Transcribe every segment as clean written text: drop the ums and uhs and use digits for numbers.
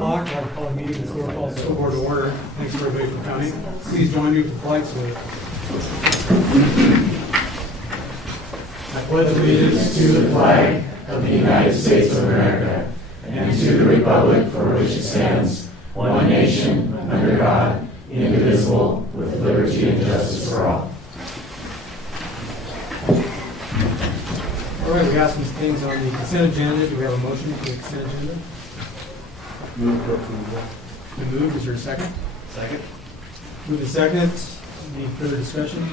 o'clock. I'll call the meeting of the Floral School Board to order. Thanks for everybody for coming. Please join me for the flag salute. I pledge allegiance to the flag of the United States of America and to the republic for which it stands, one nation, under God, indivisible, with liberty and justice for all. All right, we got some things on the consent agenda. Do we have a motion for the consent agenda? Move for approval. Been moved. Is there a second? Second. Move to second. Any further discussion?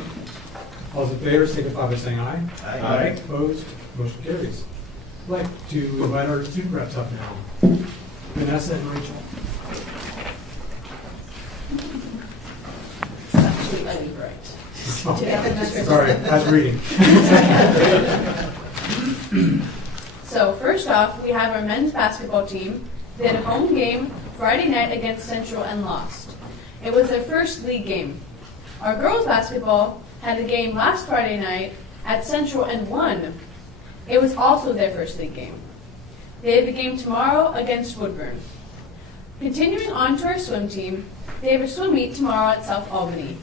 All those in favor, signify by saying aye. Aye. Opposed? Motion carries. I'd like to invite our student reps up now. Vanessa and Rachel. Actually, let me write. Sorry, I was reading. So first off, we have our men's basketball team. They had a home game Friday night against Central and lost. It was their first league game. Our girls basketball had a game last Friday night at Central and won. It was also their first league game. They have a game tomorrow against Woodburn. Continuing on to our swim team, they have a swim meet tomorrow at South Albany.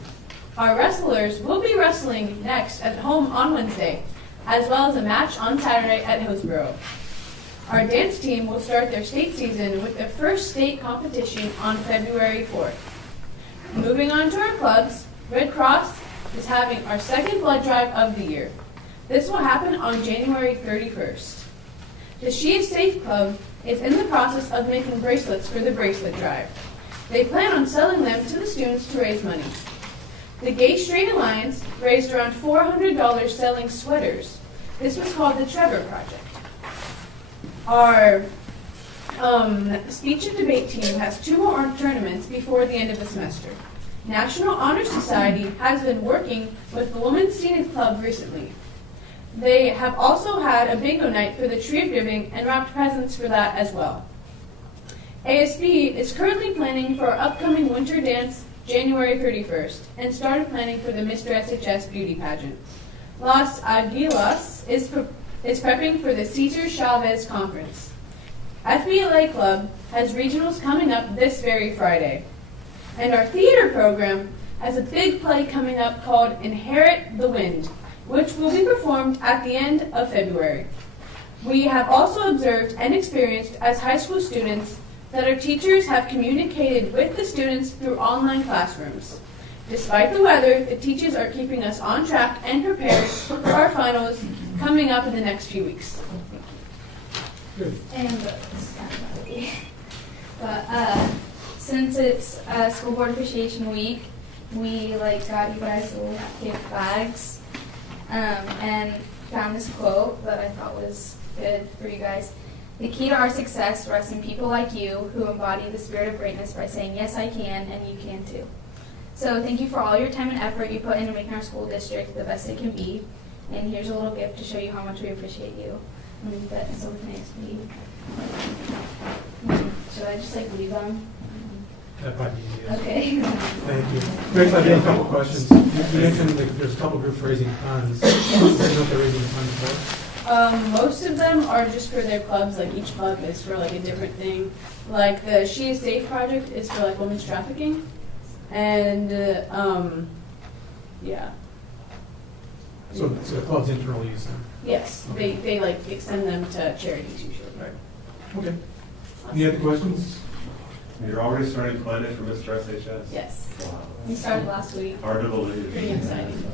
Our wrestlers will be wrestling next at home on Wednesday, as well as a match on Saturday at Hillsborough. Our dance team will start their state season with their first state competition on February 4th. Moving on to our clubs, Red Cross is having our second blood drive of the year. This will happen on January 31st. The She is Safe Club is in the process of making bracelets for the bracelet drive. They plan on selling them to the students to raise money. The Gay Straight Alliance raised around $400 selling sweaters. This was called the Trevor Project. Our speech and debate team has 2 more tournaments before the end of the semester. National Honor Society has been working with the Women's Scenic Club recently. They have also had a bingo night for the Tree of Giving and wrapped presents for that as well. ASB is currently planning for our upcoming winter dance January 31st and started planning for the Mr. SHS beauty pageant. Las Aguilas is prepping for the Cesar Chavez Conference. FBLA Club has regionals coming up this very Friday. And our theater program has a big play coming up called Inherit the Wind, which will be performed at the end of February. We have also observed and experienced as high school students that our teachers have communicated with the students through online classrooms. Despite the weather, the teachers are keeping us on track and prepared for our finals coming up in the next few weeks. Good. And it's kind of funny. But since it's School Board Appreciation Week, we got you guys little gift bags and found this quote that I thought was good for you guys. The key to our success rests in people like you who embody the spirit of greatness by saying, yes, I can, and you can too. So thank you for all your time and effort you put into making our school district the best it can be. And here's a little gift to show you how much we appreciate you. That's so nice to you. Should I just leave them? That might be easy. Okay. Thank you. Rachel, I have a couple questions. You mentioned that there's a couple groups raising funds. Do you know what they're raising funds for? Most of them are just for their clubs. Like each club is for a different thing. Like the She is Safe project is for women's trafficking, and yeah. So the clubs internally use them. Yes, they extend them to charities usually. Right. Okay. Any other questions? You're already starting planning for Mr. SHS? Yes, Wow. we started last week. Hard to believe. Pretty exciting.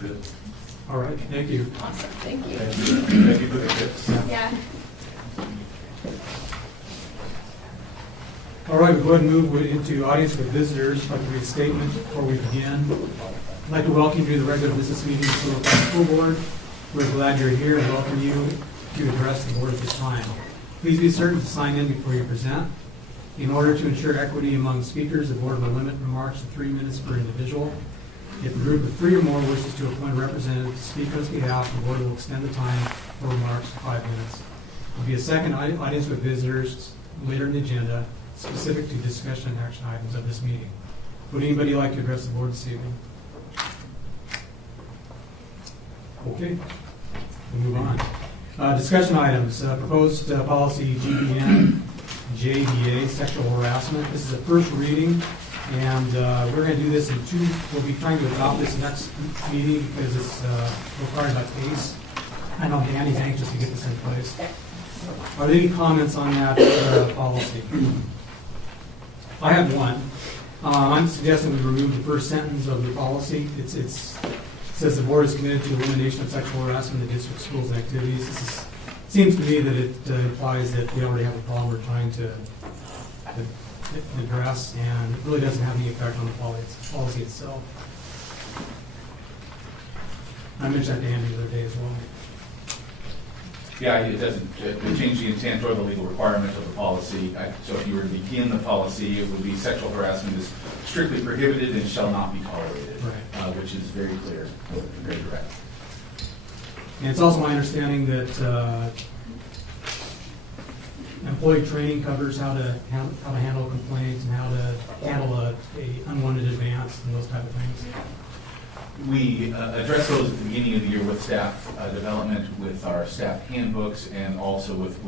Good. All right. Thank you. Awesome, thank you. Thank you for the tips. Yeah. All right, we'll go ahead and move into audience with visitors. I'd like to read a statement before we begin. I'd like to welcome you to the regular business meeting of the Silver School Board. We're glad you're here and welcome you to address the board at this time. Please be certain to sign in before you present. In order to ensure equity among speakers, the board will limit remarks to 3 minutes per individual. If a group of 3 or more wishes to appoint a representative to speak on its behalf, the board will extend the time for remarks to 5 minutes. There will be a second audience with visitors later in the agenda, specific to discussion and action items of this meeting. Would anybody like to address the board this evening? Okay, we'll move on. Discussion items. Proposed policy GBN JDA, sexual harassment. This is a first reading, and we're going to do this in two. We'll be trying to adopt this next meeting because it's required by case. I know Danny's anxious to get this in place. Are there any comments on that policy? I have one. I'm suggesting we remove the first sentence of the policy. It says the board is committed to elimination of sexual harassment in district schools and activities. Seems to me that it implies that we already have a problem we're trying to address, and it really doesn't have any effect on the policy itself. I mentioned that to Andy the other day as well. Yeah, it doesn't change the intent or the legal requirement of the policy. So if you were to begin the policy, it would be sexual harassment is strictly prohibited and shall not be tolerated, Right. Which is very clear and very direct. And it's also my understanding that employee training covers how to handle complaints and how to handle a unwanted advance and those type of things. We address those at the beginning of the year with staff development, with our staff handbooks, and also with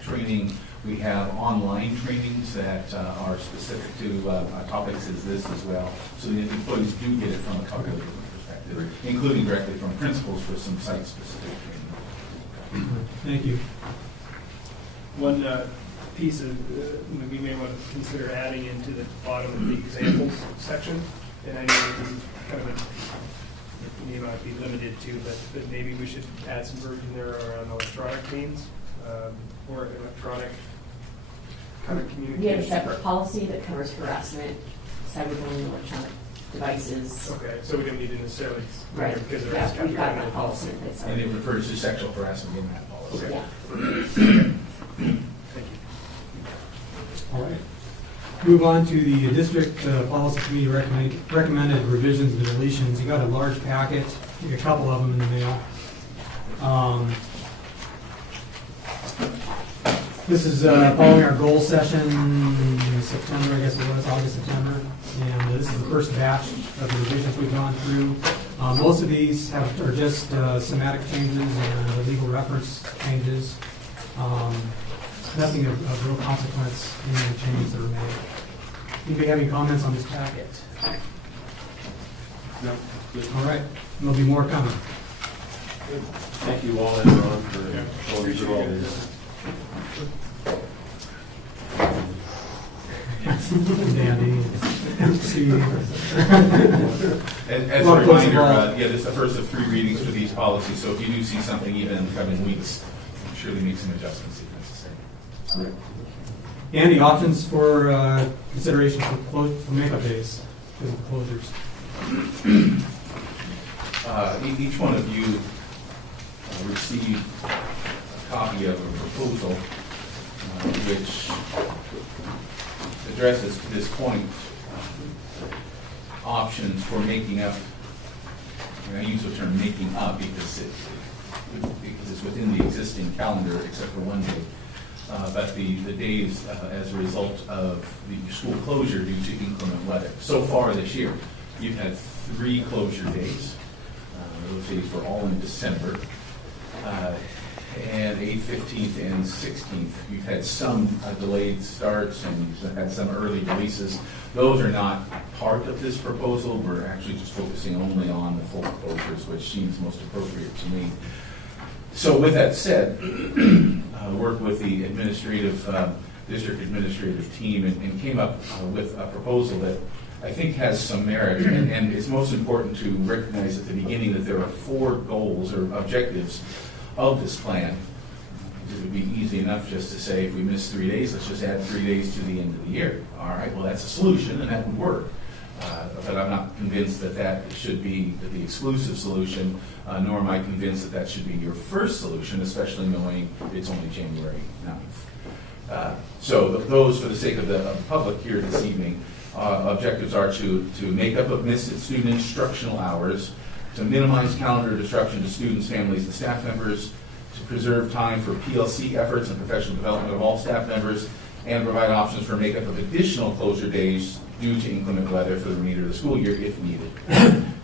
training. We have online trainings that are specific to topics as this as well, so the employees do get it from a couple of different perspectives, including directly from principals for some site-specific training. Thank you. One piece of, we may want to consider adding into the bottom of the examples section, and I know that this is kind of may not be limited to, but maybe we should add some version there around electronic means, or electronic kind of communication. We have a separate policy that covers harassment, cyberbullying, electronic devices. Okay, so we don't need to necessarily, Right. because there is Yeah, kind we've of got that policy in place. And it refers to sexual harassment in that policy. Okay. Yeah. Thank you. All right. Move on to the district policy committee recommended revisions and deletions. You got a large packet, a couple of them in the mail. This is following our goal session in September, I guess it was, August, September. And this is the first batch of the revisions we've gone through. Most of these are just semantic changes and legal reference changes. Nothing of real consequence in the changes that are made. Anybody have any comments on this packet? No. All right, there'll be more coming. Thank you all, and Ron, for going through all this. Dandy. Steve. As a Well, reminder, first of this is the first of 3 readings for these policies, so if you do see something even in the coming weeks, surely make some adjustments if necessary. Andy, options for consideration for makeup days, physical closures. Each one of you received a copy of a proposal which addresses to this point options for making up. And I use the term making up because it's within the existing calendar except for one day. But the days as a result of the school closure due to inclement weather. So far this year, you've had 3 closure days. Those days were all in December. And 8th, 15th, and 16th. You've had some delayed starts and you've had some early releases. Those are not part of this proposal. We're actually just focusing only on the full closures, which seems most appropriate to me. So with that said, worked with the district administrative team and came up with a proposal that I think has some merit. And it's most important to recognize at the beginning that there are 4 goals or objectives of this plan. It would be easy enough just to say, if we miss 3 days, let's just add 3 days to the end of the year. All right, well, that's a solution, and that would work. But I'm not convinced that should be the exclusive solution, nor am I convinced that should be your first solution, especially knowing it's only January 9th. So those, for the sake of the public here this evening, objectives are to make up of missed student instructional hours, to minimize calendar disruption to students, families, and staff members, to preserve time for PLC efforts and professional development of all staff members, and provide options for makeup of additional closure days due to inclement weather for the remainder of the school year if needed.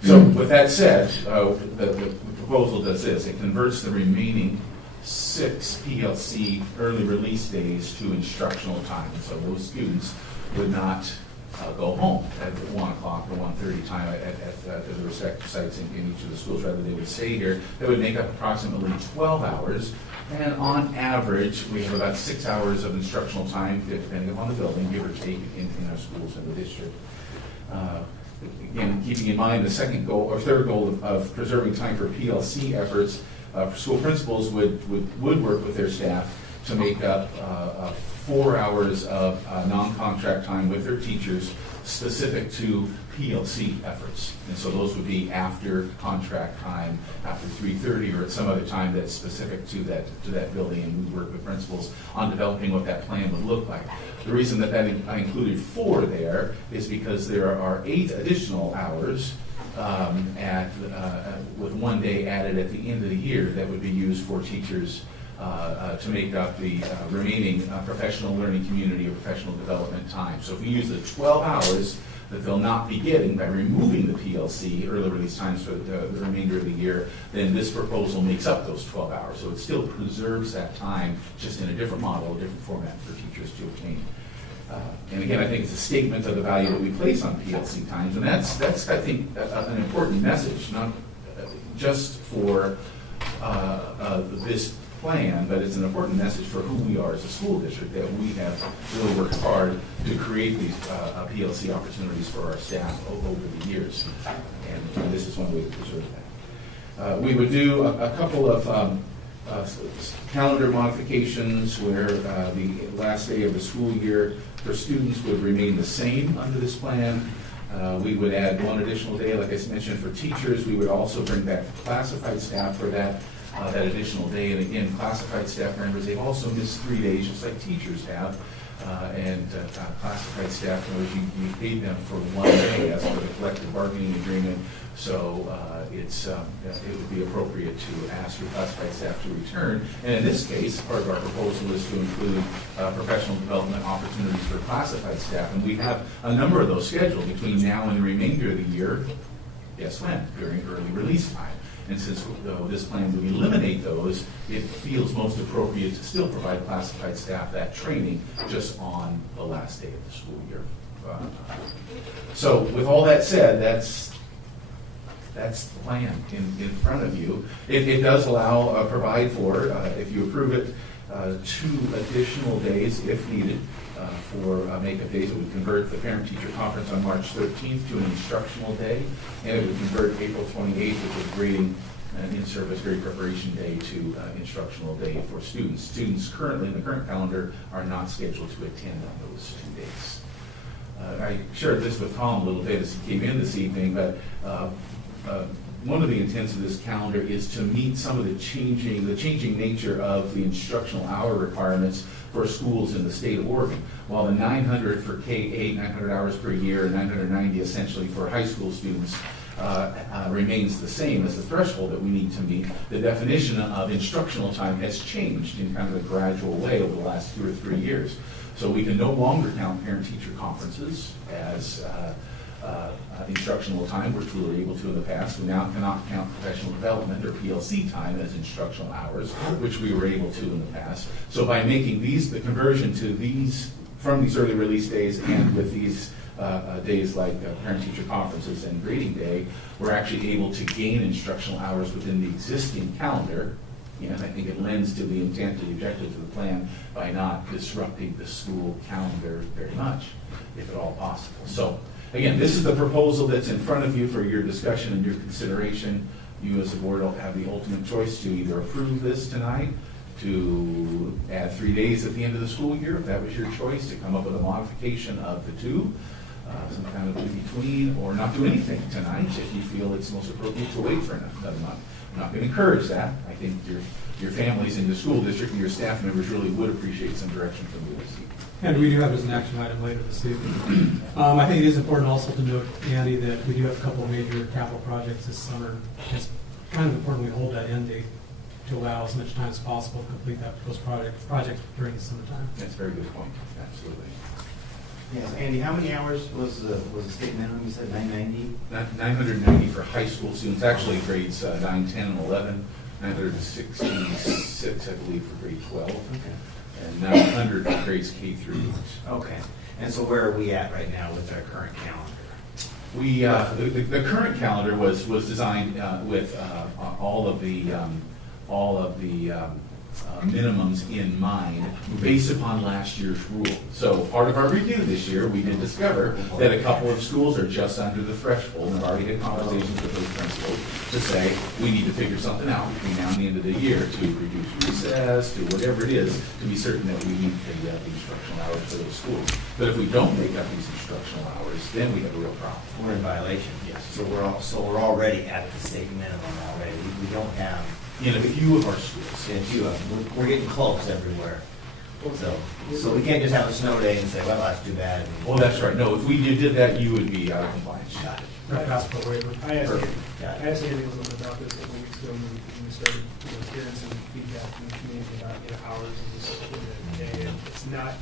So with that said, the proposal does this. It converts the remaining 6 PLC early release days to instructional time. So those students would not go home at 1 o'clock or 1:30 time at the respective sites in each of the schools. Rather, they would stay here. They would make up approximately 12 hours. And on average, we have about 6 hours of instructional time, depending upon the building, give or take, in our schools in the district. Again, keeping in mind the second goal or third goal of preserving time for PLC efforts, school principals would work with their staff to make up 4 hours of non-contract time with their teachers specific to PLC efforts. And so those would be after contract time, after 3:30, or at some other time that's specific to that building, and we work with principals on developing what that plan would look like. The reason that I included 4 there is because there are 8 additional hours with 1 day added at the end of the year that would be used for teachers to make up the remaining professional learning community or professional development time. So if we use the 12 hours that they'll not be getting by removing the PLC, early release times, for the remainder of the year, then this proposal makes up those 12 hours. So it still preserves that time, just in a different model, a different format for teachers to obtain. And again, I think it's a statement of the value that we place on PLC times, and that's I think, an important message, not just for this plan, but it's an important message for who we are as a school district, that we have really worked hard to create these PLC opportunities for our staff over the years. And this is one way to preserve that. We would do a couple of calendar modifications where the last day of the school year for students would remain the same under this plan. We would add 1 additional day, like I mentioned, for teachers. We would also bring back classified staff for that additional day. And again, classified staff members, they've also missed 3 days, just like teachers have. Classified staff members, you paid them for 1 day as per the collective bargaining agreement. So it would be appropriate to ask your classified staff to return. And in this case, part of our proposal is to include professional development opportunities for classified staff. And we have a number of those scheduled between now and the remainder of the year. Guess when? During early release time. And since this plan would eliminate those, it feels most appropriate to still provide classified staff that training just on the last day of the school year. So with all that said, that's the plan in front of you. It does provide for, if you approve it, 2 additional days if needed for makeup days. It would convert the parent-teacher conference on March 13th to an instructional day, and it would convert April 28th, which is grading and in-service grade preparation day, to instructional day for students. Students currently in the current calendar are not scheduled to attend on those 2 days. I shared this with Tom a little bit as he came in this evening, but one of the intents of this calendar is to meet some of the changing nature of the instructional hour requirements for schools in the state of Oregon. While the 900 for K-8, 900 hours per year, and 990 essentially for high school students remains the same as the threshold that we need to meet, the definition of instructional time has changed in kind of a gradual way over the last 2 or 3 years. So we can no longer count parent-teacher conferences as instructional time, which we were able to in the past. We now cannot count professional development or PLC time as instructional hours, which we were able to in the past. So by making the conversion to from these early release days, and with these days like parent-teacher conferences and grading day, we're actually able to gain instructional hours within the existing calendar. And I think it lends to the intent, to the objectives of the plan, by not disrupting the school calendar very much, if at all possible. So again, this is the proposal that's in front of you for your discussion and your consideration. You as a board will have the ultimate choice to either approve this tonight, to add 3 days at the end of the school year, if that was your choice, to come up with a modification of the 2, some kind of in between, or not do anything tonight if you feel it's most appropriate to wait for another month. I'm not going to encourage that. I think your families in the school district and your staff members really would appreciate some direction from you this evening. And we do have as an action item later this evening. I think it is important also to note, Andy, that we do have a couple of major capital projects this summer. It's kind of important we hold that end date to allow as much time as possible to complete those projects during the summertime. That's a very good point. Absolutely. Yes, Andy, how many hours was the state minimum? You said 990? 990 for high school students, actually grades 9, 10, and 11. 966, I believe, for grade 12, and 900 for grades K through 8. Okay. And so where are we at right now with our current calendar? We, the current calendar was designed with all of the minimums in mind based upon last year's rule. So part of our review this year, we did discover that a couple of schools are just under the threshold, and I've already had conversations with those principals to say, we need to figure something out between now and the end of the year to reduce recess, to whatever it is, to be certain that we meet the instructional hours for those schools. But if we don't make up these instructional hours, then we have a real problem. We're in violation. Yes. So we're already at the state minimum already. We don't have, In a few of our schools. a few of them. We're getting close everywhere. So we can't just have a snow day and say, well, that's too bad. Well, that's right. No, if we did that, you would be out of compliance. Got it. Passport waiver. I asked Perfect. Andy, Got it. I asked Andy a little bit about this a couple weeks ago when we started, hearing some feedback from the community about, hours and just in the day. And it's not,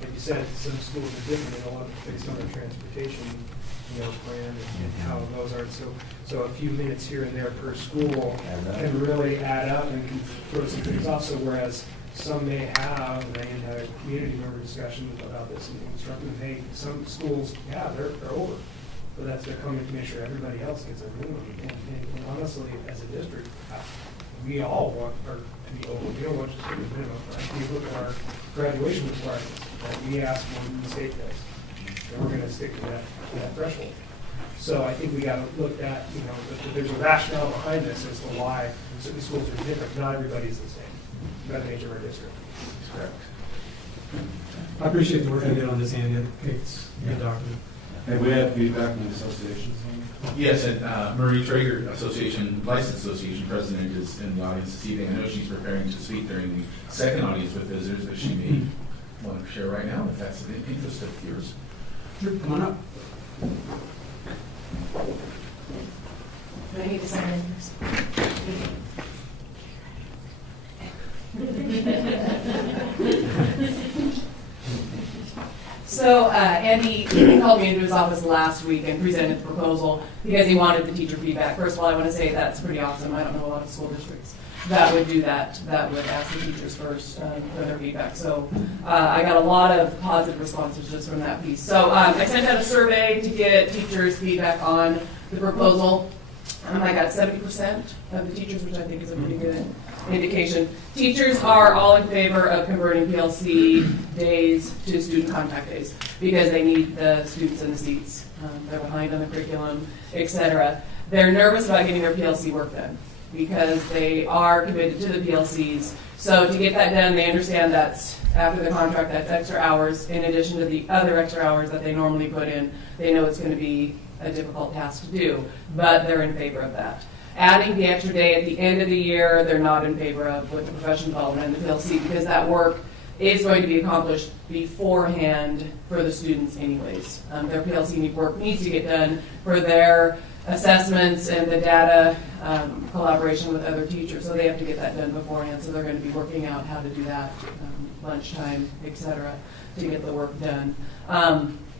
like you said, some schools are different, and a lot of it based on their transportation, plan and how those are. So a few minutes here and there per school Adds up. can really add up and can throw some things off. So whereas some may have, and I had a community member discussion about this and instructing them, hey, some schools, they're over. But they're coming to make sure everybody else gets a minimum. And honestly, as a district, we all want our to be over. We don't want just to be minimum, right? We look at our graduation requirements that we ask when the state does. And we're going to stick to that threshold. So I think we got to look at, that there's a rationale behind this as to why certain schools are different. Not everybody's the same. By the nature of our district. Correct. I appreciate the work you did on this, Andy. It's a good document. Have we had feedback from the associations? Yes, and Marie Traeger Association, License Association President is in the audience this evening. I know she's preparing to speak during the second audience with visitors that she may want to share right now, if that's of interest of yours. Sure, come on up. Do I need to sign in first? So Andy called me into his office last week and presented the proposal because he wanted the teacher feedback. First of all, I want to say that's pretty awesome. I don't know a lot of school districts that would do that, that would ask the teachers first for their feedback. So I got a lot of positive responses just from that piece. So I sent out a survey to get teachers' feedback on the proposal. I got 70% of the teachers, which I think is a pretty good indication. Teachers are all in favor of converting PLC days to student contact days because they need the students in the seats. They're behind on the curriculum, etc. They're nervous about getting their PLC work done because they are committed to the PLCs. So to get that done, they understand that's after the contract, that's extra hours in addition to the other extra hours that they normally put in. They know it's going to be a difficult task to do, but they're in favor of that. Adding the extra day at the end of the year, they're not in favor of with the professional development and the PLC because that work is going to be accomplished beforehand for the students anyways. Their PLC work needs to get done for their assessments and the data collaboration with other teachers, so they have to get that done beforehand, so they're going to be working out how to do that, lunchtime, etc., to get the work done.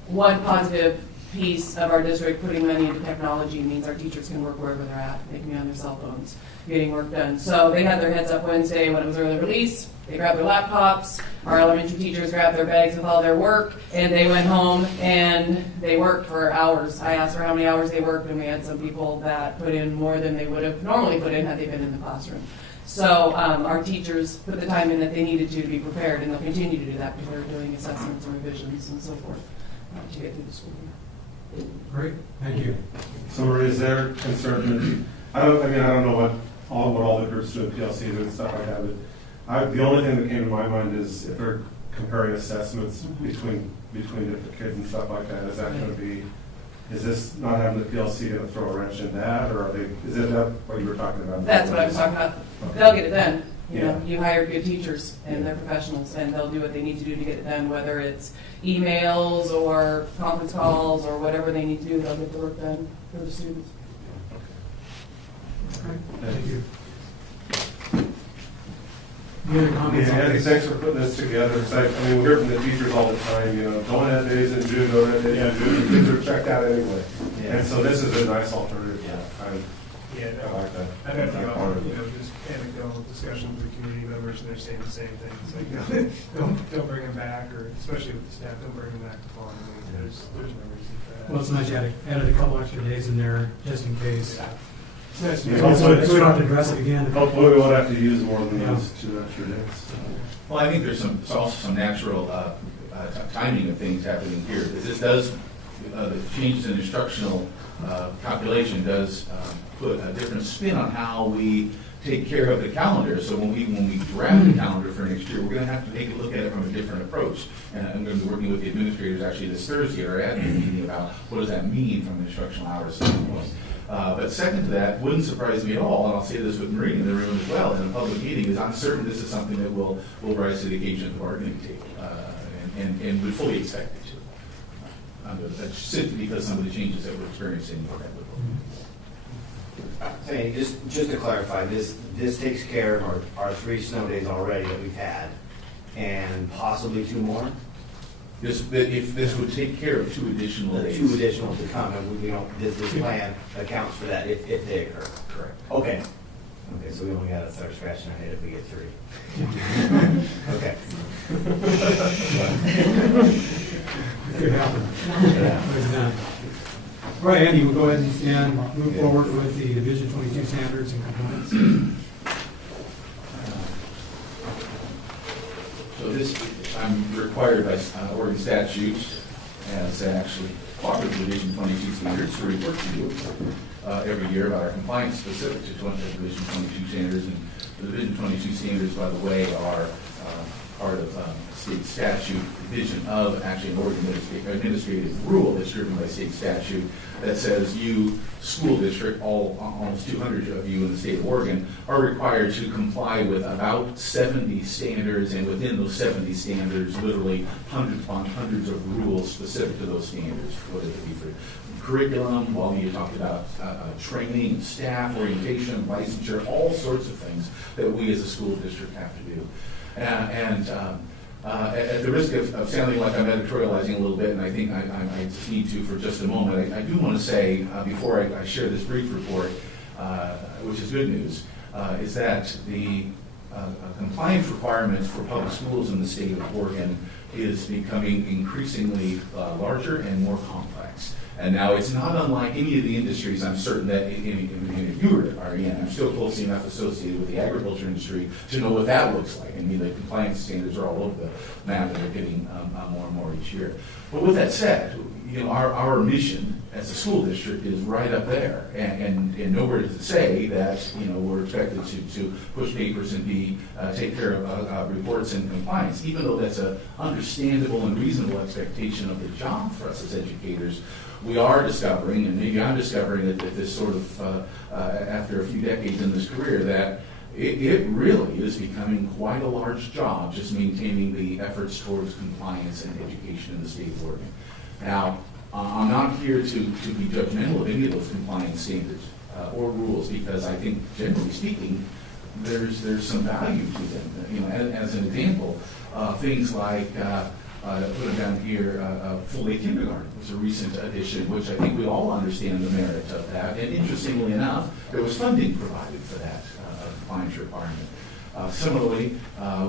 One positive piece of our district putting money into technology means our teachers can work wherever they're at. They can be on their cell phones getting work done. So they had their heads up Wednesday when it was early release. They grabbed their laptops. Our elementary teachers grabbed their bags with all their work, and they went home and they worked for hours. I asked for how many hours they worked, and we had some people that put in more than they would have normally put in had they been in the classroom. So our teachers put the time in that they needed to be prepared, and they'll continue to do that because they're doing assessments and revisions and so forth to get through the school year. Great, thank you. So Marie, is there concern that, I don't know what all the groups do in PLCs and stuff like that, but the only thing that came to my mind is if they're comparing assessments between different kids and stuff like that, is this not having the PLC going to throw a wrench in that, or is it that what you were talking about? That's what I was talking about. Okay. They'll get it done. Yeah. You hire good teachers and they're professionals and they'll do what they need to do to get it done, whether it's emails or conference calls or whatever they need to do, they'll get the work done for the students. Thank you. Any other comments? Yeah, Andy, thanks for putting this together. We hear from the teachers all the time, don't have days in June, don't have days in June, kids are checked out anyway. Yeah. And so this is a nice alternative. Yeah. Yeah, I like that. I've had the That part of it. just having discussions with community members, and they're saying the same things, like, don't bring them back, or especially with the staff, don't bring them back to fall. There's no reason for that. Well, it's nice you added a couple extra days in there just in case. It's nice to Yeah, be- hopefully- So we don't have to address it again. Hopefully we won't have to use more than Yeah. those 2 extra days. Well, I think there's also some natural timing of things happening here. This does, the changes in instructional calculation does put a different spin on how we take care of the calendar. So when we draft the calendar for next year, we're going to have to take a look at it from a different approach. And I'm going to be working with the administrators actually this Thursday at our admin meeting about what does that mean from an instructional hours standpoint. But second to that, wouldn't surprise me at all, and I'll say this with Marie in the room as well, in a public meeting, is I'm certain this is something that will rise to the occasion of the bargaining table, and we fully expect it to. That's simply because some of the changes that we're experiencing are Hey, just to clarify, this takes care of our 3 snow days already that we've had, and possibly 2 more? if this would take care of 2 additional The days. 2 additional to come, and we don't, this plan accounts for that if they occur. Correct. Okay. Okay, so we only got to start scratching our head if we get 3. Okay. It could happen. Yeah. But it's not. All right, Andy, we'll go ahead and move forward with the Division 22 standards and compliance. So this, I'm required by Oregon statute, as actually part of the Division 22 standards, to report to you every year about our compliance specific to Division 22 standards. And the Division 22 standards, by the way, are part of state statute, division of actually an Oregon administrative rule that's driven by state statute that says you, school district, almost 200 of you in the state of Oregon, are required to comply with about 70 standards, and within those 70 standards, literally hundreds upon hundreds of rules specific to those standards, whether it be for curriculum, while you talk about training, staff, orientation, licensure, all sorts of things that we as a school district have to do. At the risk of sounding like I'm editorializing a little bit, and I think I just need to for just a moment, I do want to say, before I share this brief report, which is good news, is that the compliance requirements for public schools in the state of Oregon is becoming increasingly larger and more complex. And now it's not unlike any of the industries I'm certain that any of you are in. I'm still closely enough associated with the agriculture industry to know what that looks like. I mean, the compliance standards are all over the map, and they're getting more and more each year. But with that said, our mission as a school district is right up there, and nowhere to say that we're expected to push papers and take care of reports and compliance, even though that's an understandable and reasonable expectation of the job for us as educators. We are discovering, and maybe I'm discovering that this sort of, after a few decades in this career, that it really is becoming quite a large job just maintaining the efforts towards compliance and education in the state of Oregon. Now, I'm not here to be judgmental of any of those compliance standards or rules, because I think, generally speaking, there's some value to them. As an example, things like put it down here, full-day kindergarten was a recent addition, which I think we all understand the merit of that. And interestingly enough, there was funding provided for that compliance requirement. Similarly,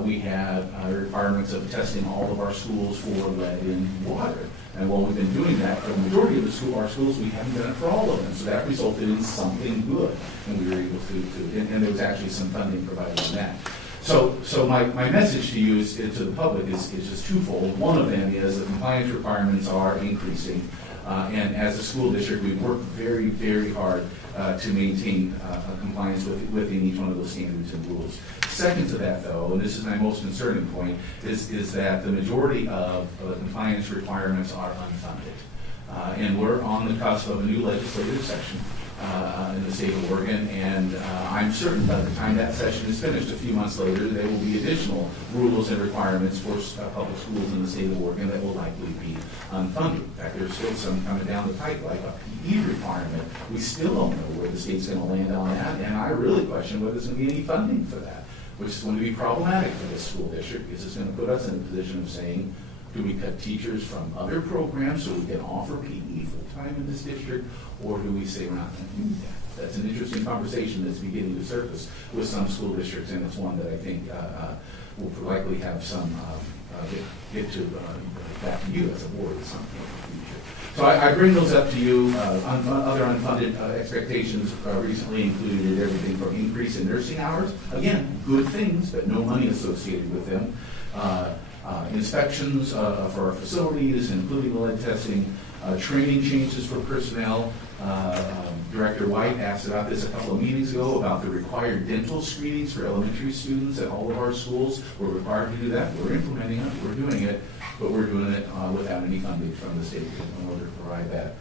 we have requirements of testing all of our schools for lead in water. And while we've been doing that for the majority of our schools, we haven't done it for all of them. So that resulted in something good, and we were able to and there was actually some funding provided on that. So my message to you to the public is just twofold. One of them is the compliance requirements are increasing, and as a school district, we've worked very, very hard to maintain compliance within each one of those standards and rules. Second to that, though, and this is my most concerning point, is that the majority of the compliance requirements are unfunded. And we're on the cusp of a new legislative session in the state of Oregon, and I'm certain by the time that session is finished, a few months later, there will be additional rules and requirements for public schools in the state of Oregon that will likely be unfunded. In fact, there's still some coming down the pipe, like a PE requirement. We still don't know where the state's going to land on that, and I really question whether there's going to be any funding for that, which is going to be problematic for this school district, because it's going to put us in a position of saying, Do we cut teachers from other programs so we can offer PE full-time in this district? Or do we say we're not going to do that? That's an interesting conversation that's beginning to surface with some school districts, and it's one that I think will likely have some, get to back to you as a board at some point in the future. So I bring those up to you. Other unfunded expectations recently included everything from increase in nursing hours. Again, good things, but no money associated with them. Inspections for our facilities, including lead testing, training changes for personnel. Director White asked about this a couple of meetings ago about the required dental screenings for elementary students at all of our schools. We're required to do that. We're implementing it. We're doing it, but we're doing it without any funding from the state in order to provide that.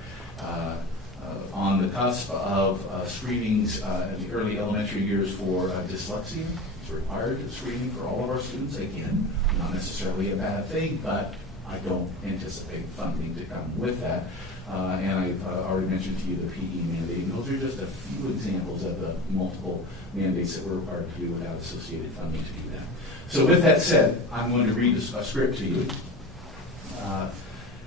On the cusp of screenings in the early elementary years for dyslexia. It's required screening for all of our students. Again, not necessarily a bad thing, but I don't anticipate funding to come with that. And I've already mentioned to you the PE mandate. And those are just a few examples of the multiple mandates that we're required to do without associated funding to do that. So with that said, I'm going to read a script to you.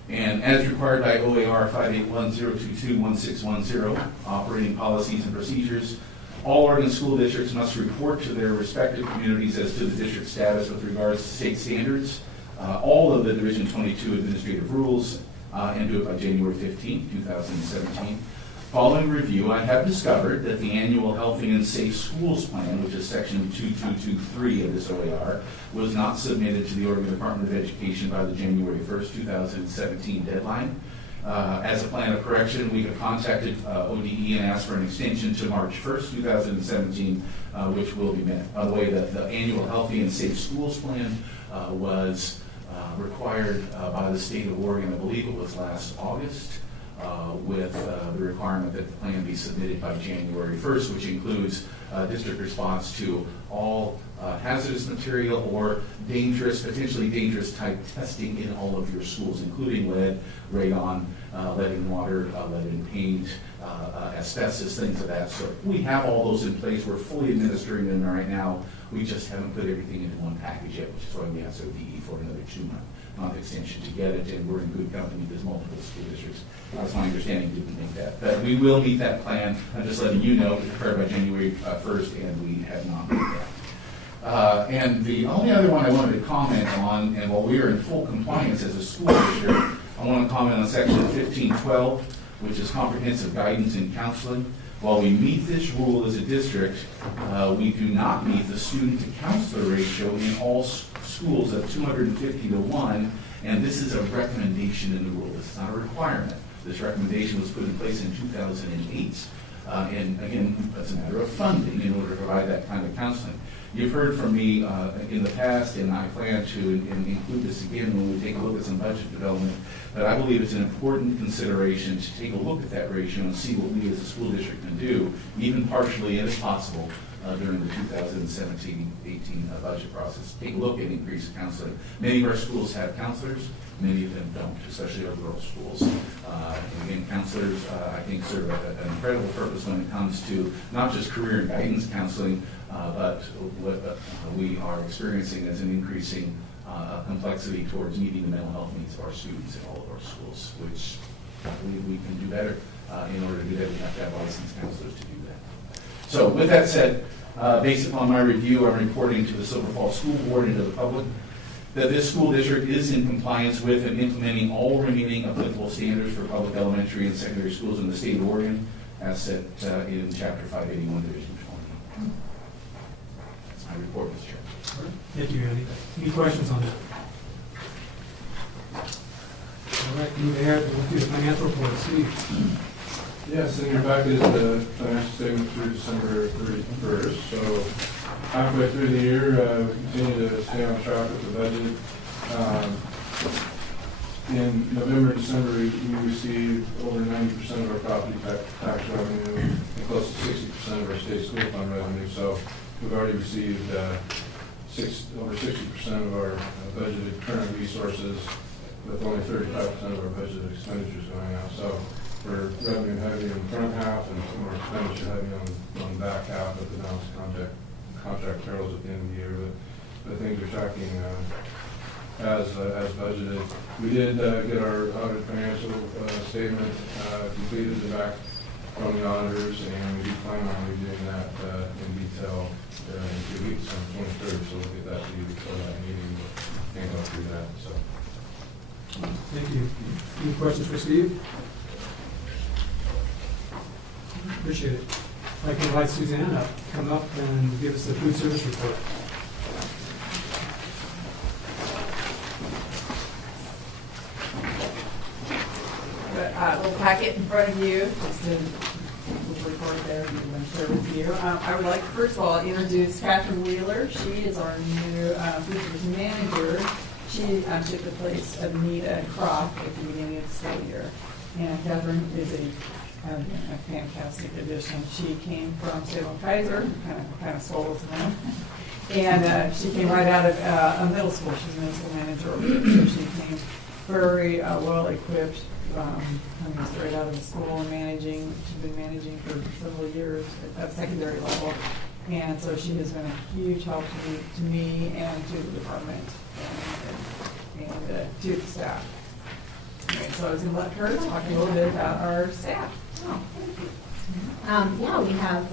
And as required by OAR 581-022-1610, operating policies and procedures, all Oregon school districts must report to their respective communities as to the district status with regards to state standards, all of the Division 22 administrative rules, and do it by January 15, 2017. Following review, I have discovered that the annual Healthy and Safe Schools Plan, which is section 2223 of this OAR, was not submitted to the Oregon Department of Education by the January 1st, 2017 deadline. As a plan of correction, we have contacted ODE and asked for an extension to March 1st, 2017, which will be met. By the way, the annual Healthy and Safe Schools Plan was required by the state of Oregon, I believe it was last August, with the requirement that the plan be submitted by January 1st, which includes district response to all hazardous material or dangerous, potentially dangerous type testing in all of your schools, including lead, radon, lead in water, lead in paint, asbestos, things of that sort. We have all those in place. We're fully administering them right now. We just haven't put everything into one package yet, which is why we asked ODE for another 2-month extension to get it, and we're in good company. There's multiple school districts. That's my understanding, didn't make that. But we will meet that plan. I'm just letting you know, it's prepared by January 1st, and we have not met that. And the only other one I wanted to comment on, and while we are in full compliance as a school district, I want to comment on section 1512, which is comprehensive guidance and counseling. While we meet this rule as a district, we do not meet the student-to-counselor ratio in all schools of 250 to 1, and this is a recommendation in the rule. This is not a requirement. This recommendation was put in place in 2008, and again, it's a matter of funding in order to provide that kind of counseling. You've heard from me in the past, and I plan to include this again when we take a look at some budget development, but I believe it's an important consideration to take a look at that ratio and see what we as a school district can do, even partially and if possible, during the 2017-18 budget process. Take a look at increased counseling. Many of our schools have counselors, many of them don't, especially our girls' schools. And again, counselors, I think, serve an incredible purpose when it comes to not just career and guidance counseling, but what we are experiencing as an increasing complexity towards meeting the mental health needs of our students in all of our schools, which I believe we can do better. In order to do that, we have to have licensed counselors to do that. So with that said, based upon my review, I'm reporting to the Silver Falls School Board and to the public that this school district is in compliance with and implementing all remaining applicable standards for public elementary and secondary schools in the state of Oregon, as set in Chapter 581, Division 20. That's my report, Mr. Chair. Thank you, Andy. Any questions on that? All right, move ahead. We'll do the financial report. Steve. Yes, in your packet is the financial statement through December 31st. So halfway through the year, we continue to stay on track with the budget. In November, December, we received over 90% of our property tax revenue and close to 60% of our state school fund revenue. So we've already received over 60% of our budgeted current resources, with only 35% of our budgeted expenditures going out. So we're revenue heavy on the front half and more expenditure heavy on the back half of the balance contract payrolls at the end of the year. But things are tracking as budgeted. We did get our audited financial statement completed and back from the auditors, and we do plan on reviewing that in detail in 2 weeks on the 23rd, so we'll get that to you before that meeting and go through that. So. Thank you. Any questions for Steve? Appreciate it. I'd like to invite Suzanne up, come up and give us the food service report. A little packet in front of you, just a little report there, I'm going to share with you. I would like to first of all introduce Catherine Wheeler. She is our new food service manager. She took the place of Nita Croft at the beginning of the school year. And Catherine is a fantastic addition. She came from Salem Kaiser, kind of stole from them. And she came right out of a middle school. She's a middle school manager over there, so she came very well equipped, coming straight out of the school and managing. She's been managing for several years at secondary level. And so she has been a huge help to me and to the department and to the staff. Okay, so I was going to let her talk a little bit about our staff. Oh, thank you. Yeah, we have,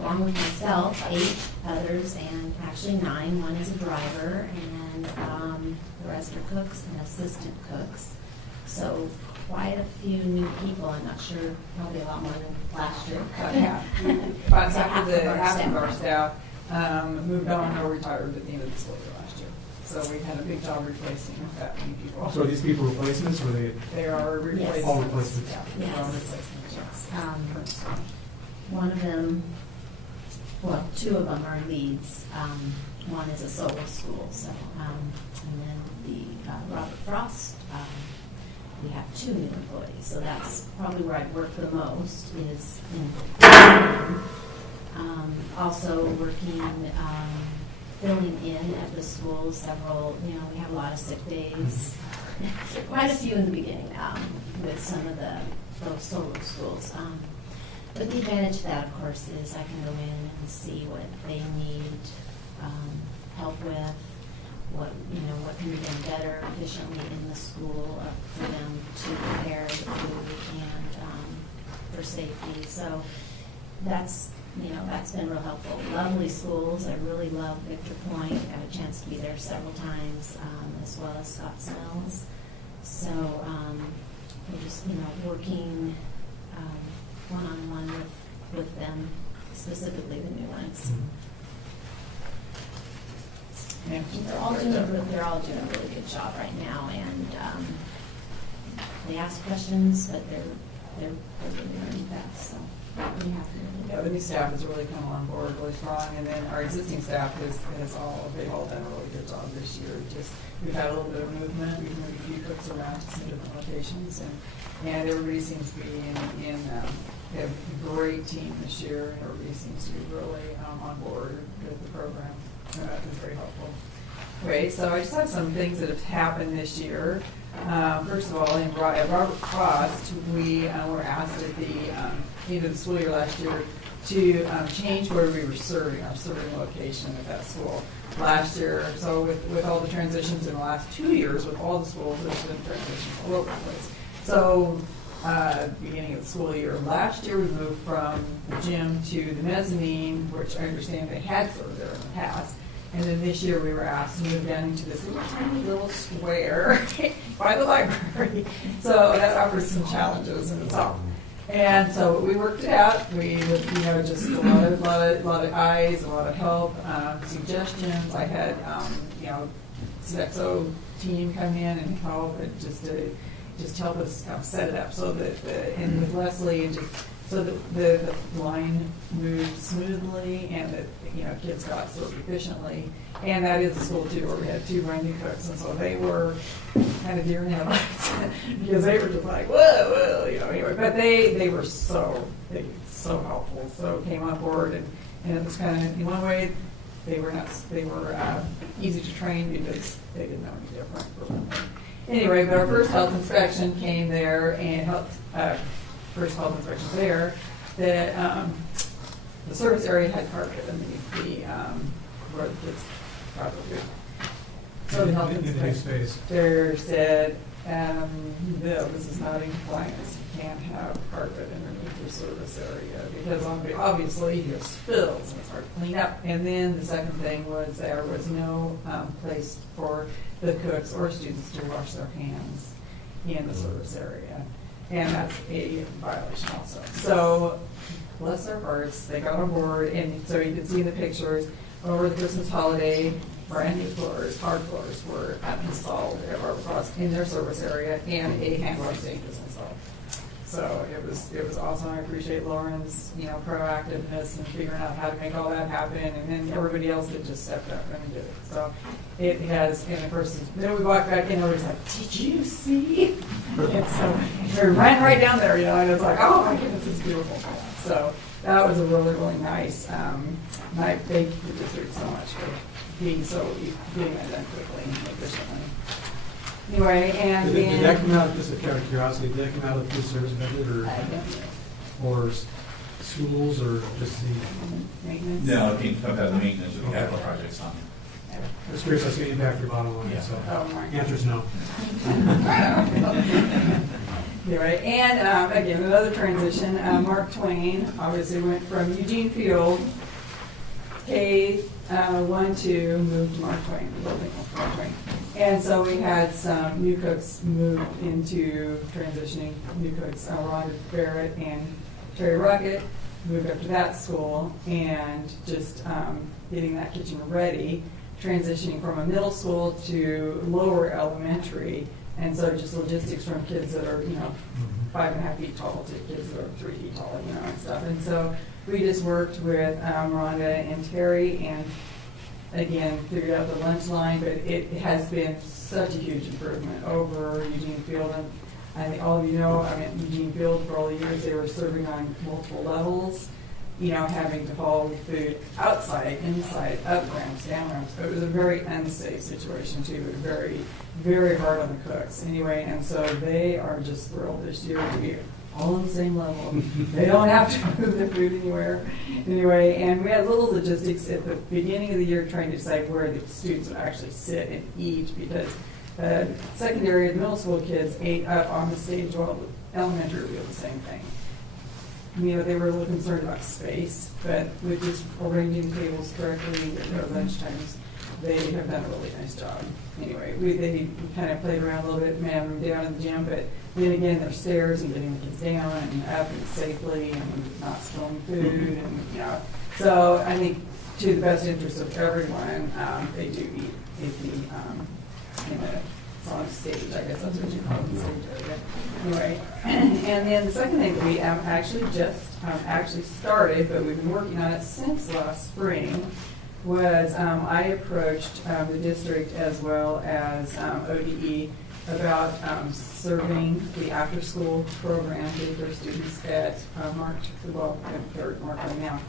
along with myself, 8 others, and actually 9. One is a driver, and the rest are cooks and assistant cooks. So quite a few new people. I'm not sure, probably a lot more than last year. About half of our staff moved on or retired at the end of the school year last year. So we had a big job replacing that many people. So are these people replacements, or are they They are replacements. Yes. all replacements? Yeah, Yes. all replacements, yes. One of them, well, 2 of them are leads. One is a solo school, so, and then the Robert Frost, we have 2 new employees, so that's probably where I've worked the most is in also working, filling in at the school several, we have a lot of sick days, quite a few in the beginning with some of those solo schools. But the advantage of that, of course, is I can go in and see what they need help with, what can be done better efficiently in the school for them to prepare the food and for safety. So that's been real helpful. Lovely schools. I really love Victor Point. I got a chance to be there several times, as well as Scotts Mills. So we're just working one-on-one with them, specifically the new ones. Yeah. They're all doing a really good job right now, and they ask questions, but they're really learning fast. So pretty happy with it. Yeah, the new staff has really come on board really strong, and then our existing staff they've all done a really good job this year. Just we've had a little bit of movement. We've moved a few cooks around to some different locations, and everybody seems to be in we have a great team this year, and everybody seems to be really on board with the program. It's very helpful. Okay, so I just have some things that have happened this year. First of all, at Robert Frost, we were asked at the end of the school year last year to change where we were serving, our serving location at that school last year. So with all the transitions in the last 2 years, with all the schools, there's been transitions all over the place. So beginning of the school year last year, we moved from the gym to the mezzanine, which I understand they had served there in the past. And then this year we were asked to move down into this little tiny little square by the library. So that offers some challenges in itself. And so we worked it out. We, just a lot of eyes, a lot of help, suggestions. I had, Sodexo team come in and help and just help us set it up so that and with Leslie and just so that the line moved smoothly and that kids got served efficiently. And that is a school too, where we had 2 brand new cooks, and so they were kind of deer in headlights because they were just like whoa, anyway. But they were so helpful, so came on board and it was kind of in one way they were easy to train because they didn't know any different. Anyway, but our first health inspection came there, and first health inspection there, that the service area had carpet underneath where the kids probably So the health in the new inspector space. said, no, this is not in compliance. You can't have carpet underneath your service area because obviously you have spills and it's hard to clean up. And then the second thing was there was no place for the cooks or students to wash their hands in the service area. And that's a violation also. So, bless their hearts, they got on board, and so you can see in the pictures, over the Christmas holiday, brand new floors, hard floors were installed at Barbara Frost in their service area, and a hand wash stage was installed. So it was awesome. I appreciate Lauren's, proactiveness and figuring out how to make all that happen, and then everybody else that just stepped up and did it. So it has, and of course, then we walked back in, and everybody's like, "Did you see?" And so we ran right down there, and it's like, "Oh my goodness, it's beautiful." So that was a really, really nice. And I thank the district so much for getting that done quickly and efficiently. Anyway, and Did then that come out, just out of curiosity, did that come out of the food service budget or schools or just the? maintenance. No, it came out of the maintenance of the capital projects fund. I was curious, that's going to impact your bottom line, Yeah. so. Oh my The answer's no. Anyway, and again, another transition. Mark Twain obviously went from Eugene Field, K-1-2, moved to Mark Twain, the building of Mark Twain. And so we had some new cooks moved into transitioning new cooks. Rhonda Barrett and Terry Rocket moved up to that school and just getting that kitchen ready, transitioning from a middle school to lower elementary. And so just logistics from kids that are, 5.5 feet tall to kids that are 3 feet tall, and stuff. And so we just worked with Rhonda and Terry and again, figured out the lunch line, but it has been such a huge improvement over Eugene Field. And I think all of you know, Eugene Field for all the years, they were serving on multiple levels, having to haul the food outside, inside, up ramps, down ramps. But it was a very unsafe situation too. It was very, very hard on the cooks anyway. And so they are just thrilled this year to be all on the same level. They don't have to move their food anywhere. Anyway, and we had little logistics at the beginning of the year trying to decide where the students would actually sit and eat because secondary and middle school kids ate up on the stage while elementary would do the same thing. They were a little concerned about space, but with just arranging tables correctly at their lunch times, they have done a really nice job. Anyway, they kind of played around a little bit, having them down in the gym, but then again, there's stairs and getting the kids down and up and safely and not spilling food and, So I think to the best interest of everyone, they do eat it's on stage, I guess that's what you call it, the stage area. Anyway, and then the second thing that we actually just actually started, but we've been working on it since last spring, was I approached the district as well as ODE about serving the after-school program for students at third Mark right now,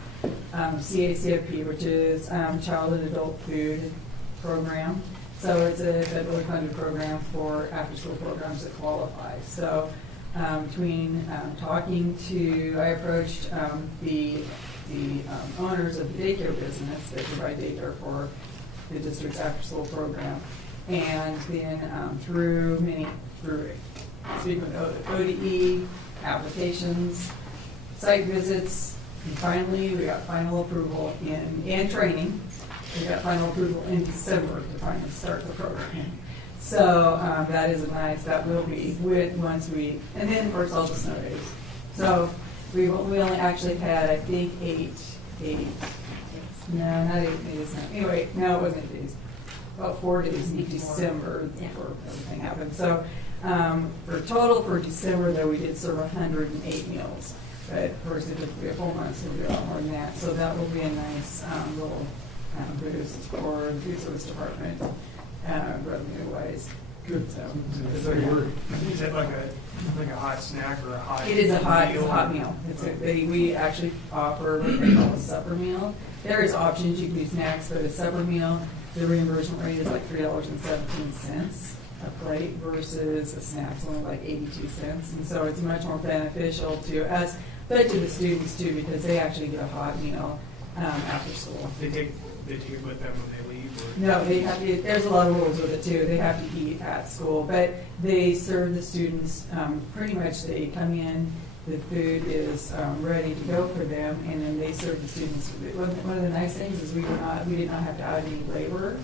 CACFP, which is Child and Adult Food Program. So it's a federally funded program for after-school programs that qualify. So between talking to, I approached the owners of the daycare business that provide daycare for the district's after-school program, and then through speaking with ODE, applications, site visits, and finally we got final approval and training. We got final approval in December to finally start the program. So that is that will be and then of course all the snow days. So we only actually had, I think, eight, no, not 8 days. Anyway, no, it wasn't 8 days. About 4 days in December before everything happened. So for December, though, we did serve 108 meals. But of course, it took 3 or 4 months to do a lot more than that. So that will be a nice little boost for the food service department, revenue-wise. Good. So, Is that like a hot snack or a hot? it is a hot meal. We actually offer what they call a supper meal. There is options, you can do snacks, but a supper meal, the reimbursement rate is like $3.17 a plate versus a snack's only like 82 cents. And so it's much more beneficial to us, but to the students too, because they actually get a hot meal after school. They take they take it with them when they leave? Or? No, they have to, there's a lot of rules with it too. They have to eat at school, but they serve the students, pretty much they come in, the food is ready to go for them, and then they serve the students. One of the nice things is we did not have to add any labor.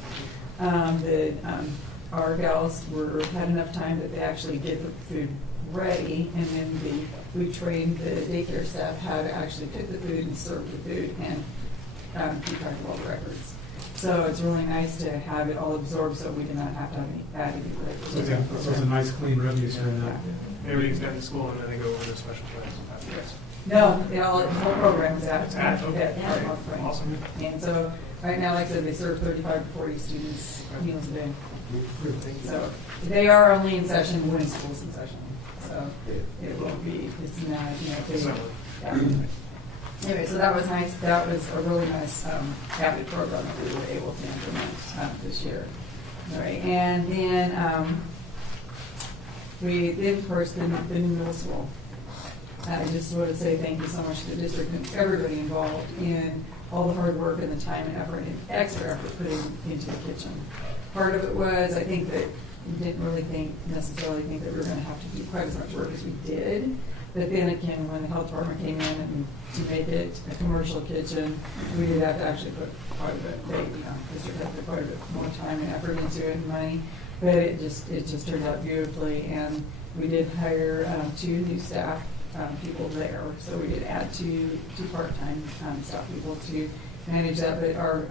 Our gals had enough time that they actually get the food ready, and then we trained the daycare staff how to actually cook the food and serve the food and keep track of all the records. So it's really nice to have it all absorbed, so we do not have to add any labor. So it's a nice clean revenue stream. Everything's done in school, and then they go over to special class. Yes. No, the whole program is at. It's at, okay. Right. Awesome. And so, right now, like I said, they serve 35 to 40 students meals a day. So, they are only in session when school's in session. So, it won't be, it's not, yeah. Anyway, so that was nice. That was a really nice cabinet program that we were able to implement this year. All right, and then of course, the new middle school. I just want to say thank you so much to the district and everybody involved in all the hard work and the time and effort and extra effort put into the kitchen. Part of it was, I think that we didn't really necessarily think that we were going to have to do quite as much work as we did. But then again, when the health department came in and to make it a commercial kitchen, we did have to actually put quite a bit, district had to put quite a bit more time and effort into it and money. But it just turned out beautifully, and we did hire 2 new staff people there. So we did add two part-time staff people to manage that. But our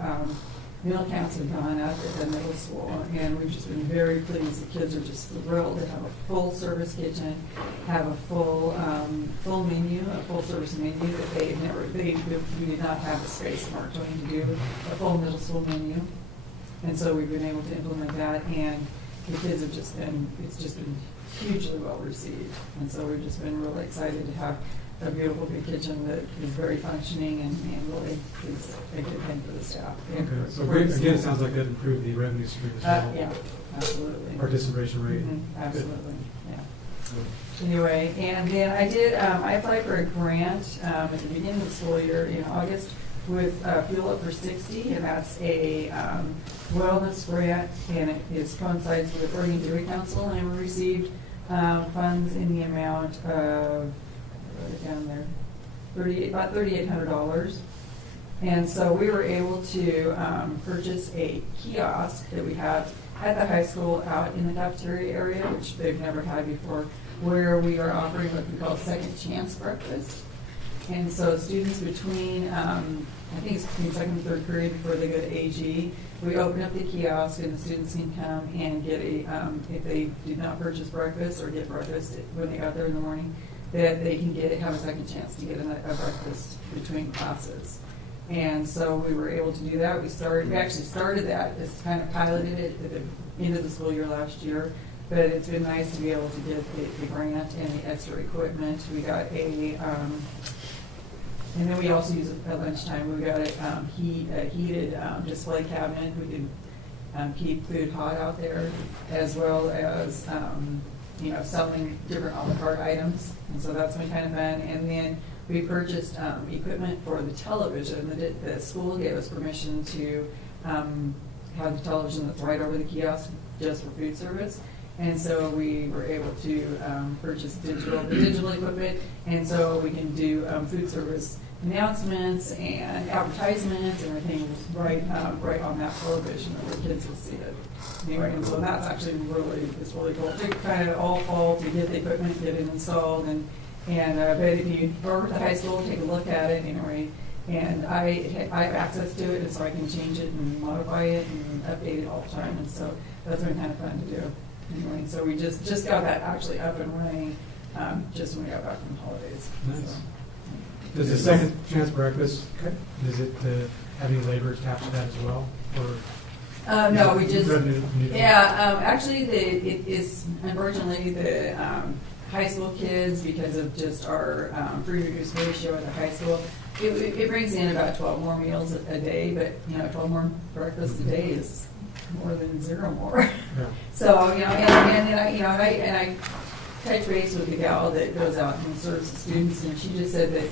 meal counts have gone up at the middle school, and we've just been very pleased. The kids are just thrilled to have a full service kitchen, have a full menu, a full service menu that we did not have the space in our time to do a full middle school menu. And so we've been able to implement that, and the kids have it's just been hugely well received. And so we've just been really excited to have a beautiful big kitchen that is very functioning and really is a good thing for the staff. Okay, so again, it sounds like that improved the revenue stream as well. Yeah, absolutely. Participation rate. Absolutely, yeah. Anyway, and then I applied for a grant at the beginning of the school year in August with Fuel Up for 60, and that's a wellness grant, and it coincides with the Oregon Dairy Council, and we received funds in the amount of, down there, about $3,800. And so we were able to purchase a kiosk that we have at the high school out in the cafeteria area, which they've never had before, where we are offering what we call second chance breakfast. And so students between, I think it's between second and third period before they go to AG, we open up the kiosk and the students can come and get if they did not purchase breakfast or get breakfast when they got there in the morning, that they can have a second chance to get a breakfast between classes. And so we were able to do that. We actually started that, it's kind of piloted it at the end of the school year last year, but it's been nice to be able to get the grant and the extra equipment. We got and then we also use it at lunchtime. We got a heated display cabinet. We can keep food hot out there, as well as selling different a la carte items. And so that's been kind of fun. And then we purchased equipment for the television. The school gave us permission to have the television that's right over the kiosk just for food service. And so we were able to purchase the digital equipment, and so we can do food service announcements and advertisements and everything right on that television where kids will see it. Anyway, and so that's actually really cool. It took kind of all fall to get the equipment, get it installed, but if you go over to the high school, take a look at it anyway. And I have access to it, and so I can change it and modify it and update it all the time. And so that's been kind of fun to do. Anyway, so we just got that actually up and running just when we got back from the holidays. Nice. So. Does the second chance breakfast, does it have any labor attached to that as well? Or no, we just, revenue? actually it is, unfortunately, the high school kids, because of just our free reduced ratio at the high school, it brings in about 12 more meals a day, but 12 more breakfasts a day is more than 0 more. Yeah. So, and I touched base with the gal that goes out and serves the students, and she just said that,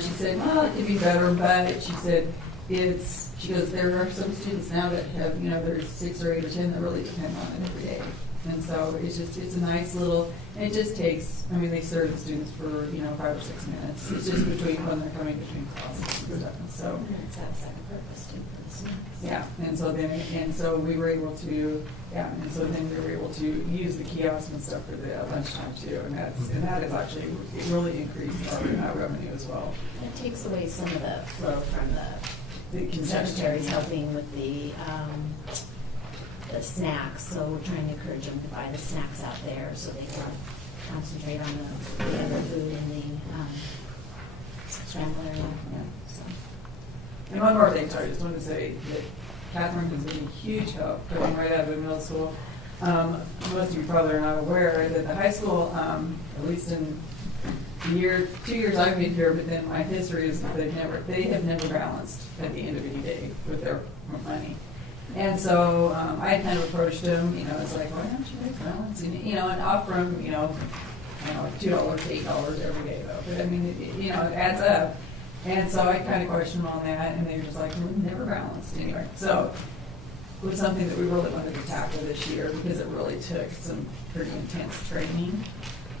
she said, well, it could be better, but she said, she goes, there are some students now that have, there's 6 or 8 or 10 that really depend on it every day. And so it's a nice little, and it just takes, they serve the students for, 5 or 6 minutes. It's just when they're coming between classes and stuff. So, And it's got a second purpose too for the snacks. yeah, and so we were able to, use the kiosk and stuff for the lunchtime too. And that has actually, it really increased our revenue as well. It takes away some of the flow from the secretaries helping with the snacks, so we're trying to encourage them to buy the snacks out there so they can concentrate on the other food in the scramble area. Yeah. So. And one more thing, sorry, I just wanted to say that Catherine has been a huge help coming right out of the middle school. Most of you probably are not aware that the high school, at least in the 2 years I've been here, but then my history is that they have never balanced at the end of any day with their money. And so I had kind of approached them, it's like, why don't you make balance? And offer them, $2 to $8 every day though. But it adds up. And so I kind of questioned them on that, and they were just like, we never balanced anyway. So it was something that we really wanted to tackle this year because it really took some pretty intense training.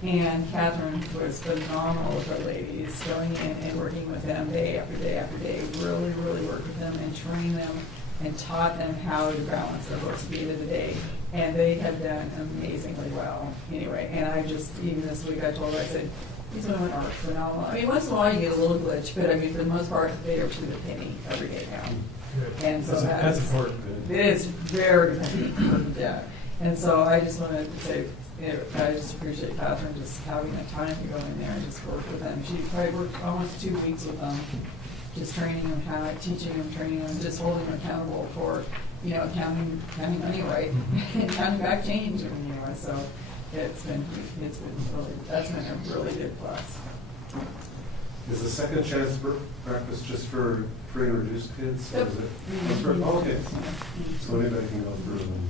And Catherine was phenomenal with her ladies, going in and working with them day after day after day, really, really worked with them and trained them and taught them how to balance their books at the end of the day. And they have done amazingly well anyway. And I just, even this week, I told her, I said, these women are phenomenal. Once in a while you get a little glitch, but for the most part, they are to the penny every day now. Good. And so That's important. it is very important, yeah. And so I just wanted to say, I just appreciate Catherine just having the time to go in there and just work with them. She probably worked almost 2 weeks with them, just training them, teaching them, training them, just holding them accountable for, counting money right and counting back change. So it's been really, that's been a really good plus. Is the second chance breakfast just for free and reduced kids? Or Yep. is it? Oh, okay. So anybody can go through and,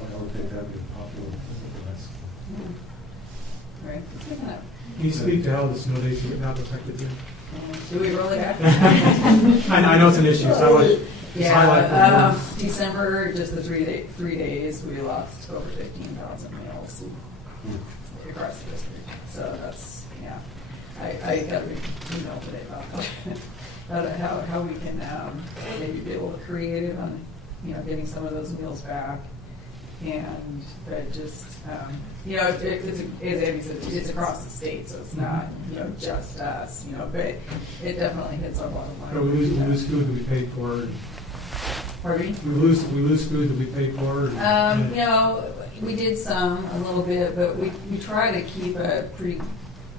I would think that'd be popular. Right. Can you speak to how the snow days have not affected you? Do we really have? I know it's an issue, so I would just highlight Yeah, for December, just the 3 days, we lost over 15,000 meals across the district. So that's, yeah. I got an email today about how we can maybe be able to create it on, getting some of those meals back. And but just, it's as Amy said, it's across the state, so it's not, just us, but it definitely hits our bottom line. Or we lose food that we paid for. Pardon me? We lose food that we paid for. We did some, a little bit, but we try to keep a pretty,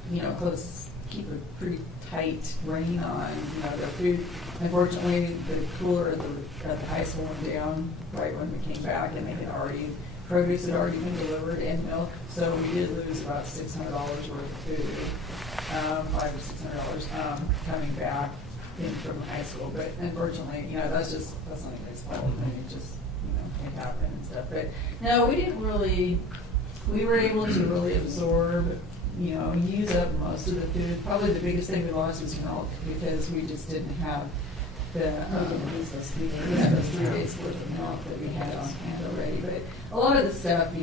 keep a pretty tight rein on, the food. Unfortunately, the cooler at the high school went down right when we came back, and produce had already been delivered and milk, so we did lose about $600 worth of food, $500 or $600 coming back in from high school. But unfortunately, that's not anybody's fault. It just, it happened and stuff. But no, we were able to really absorb, use up most of the food. Probably the biggest thing we lost was milk, because we just didn't have those 3 days worth of milk that we had on hand already. But a lot of the stuff, we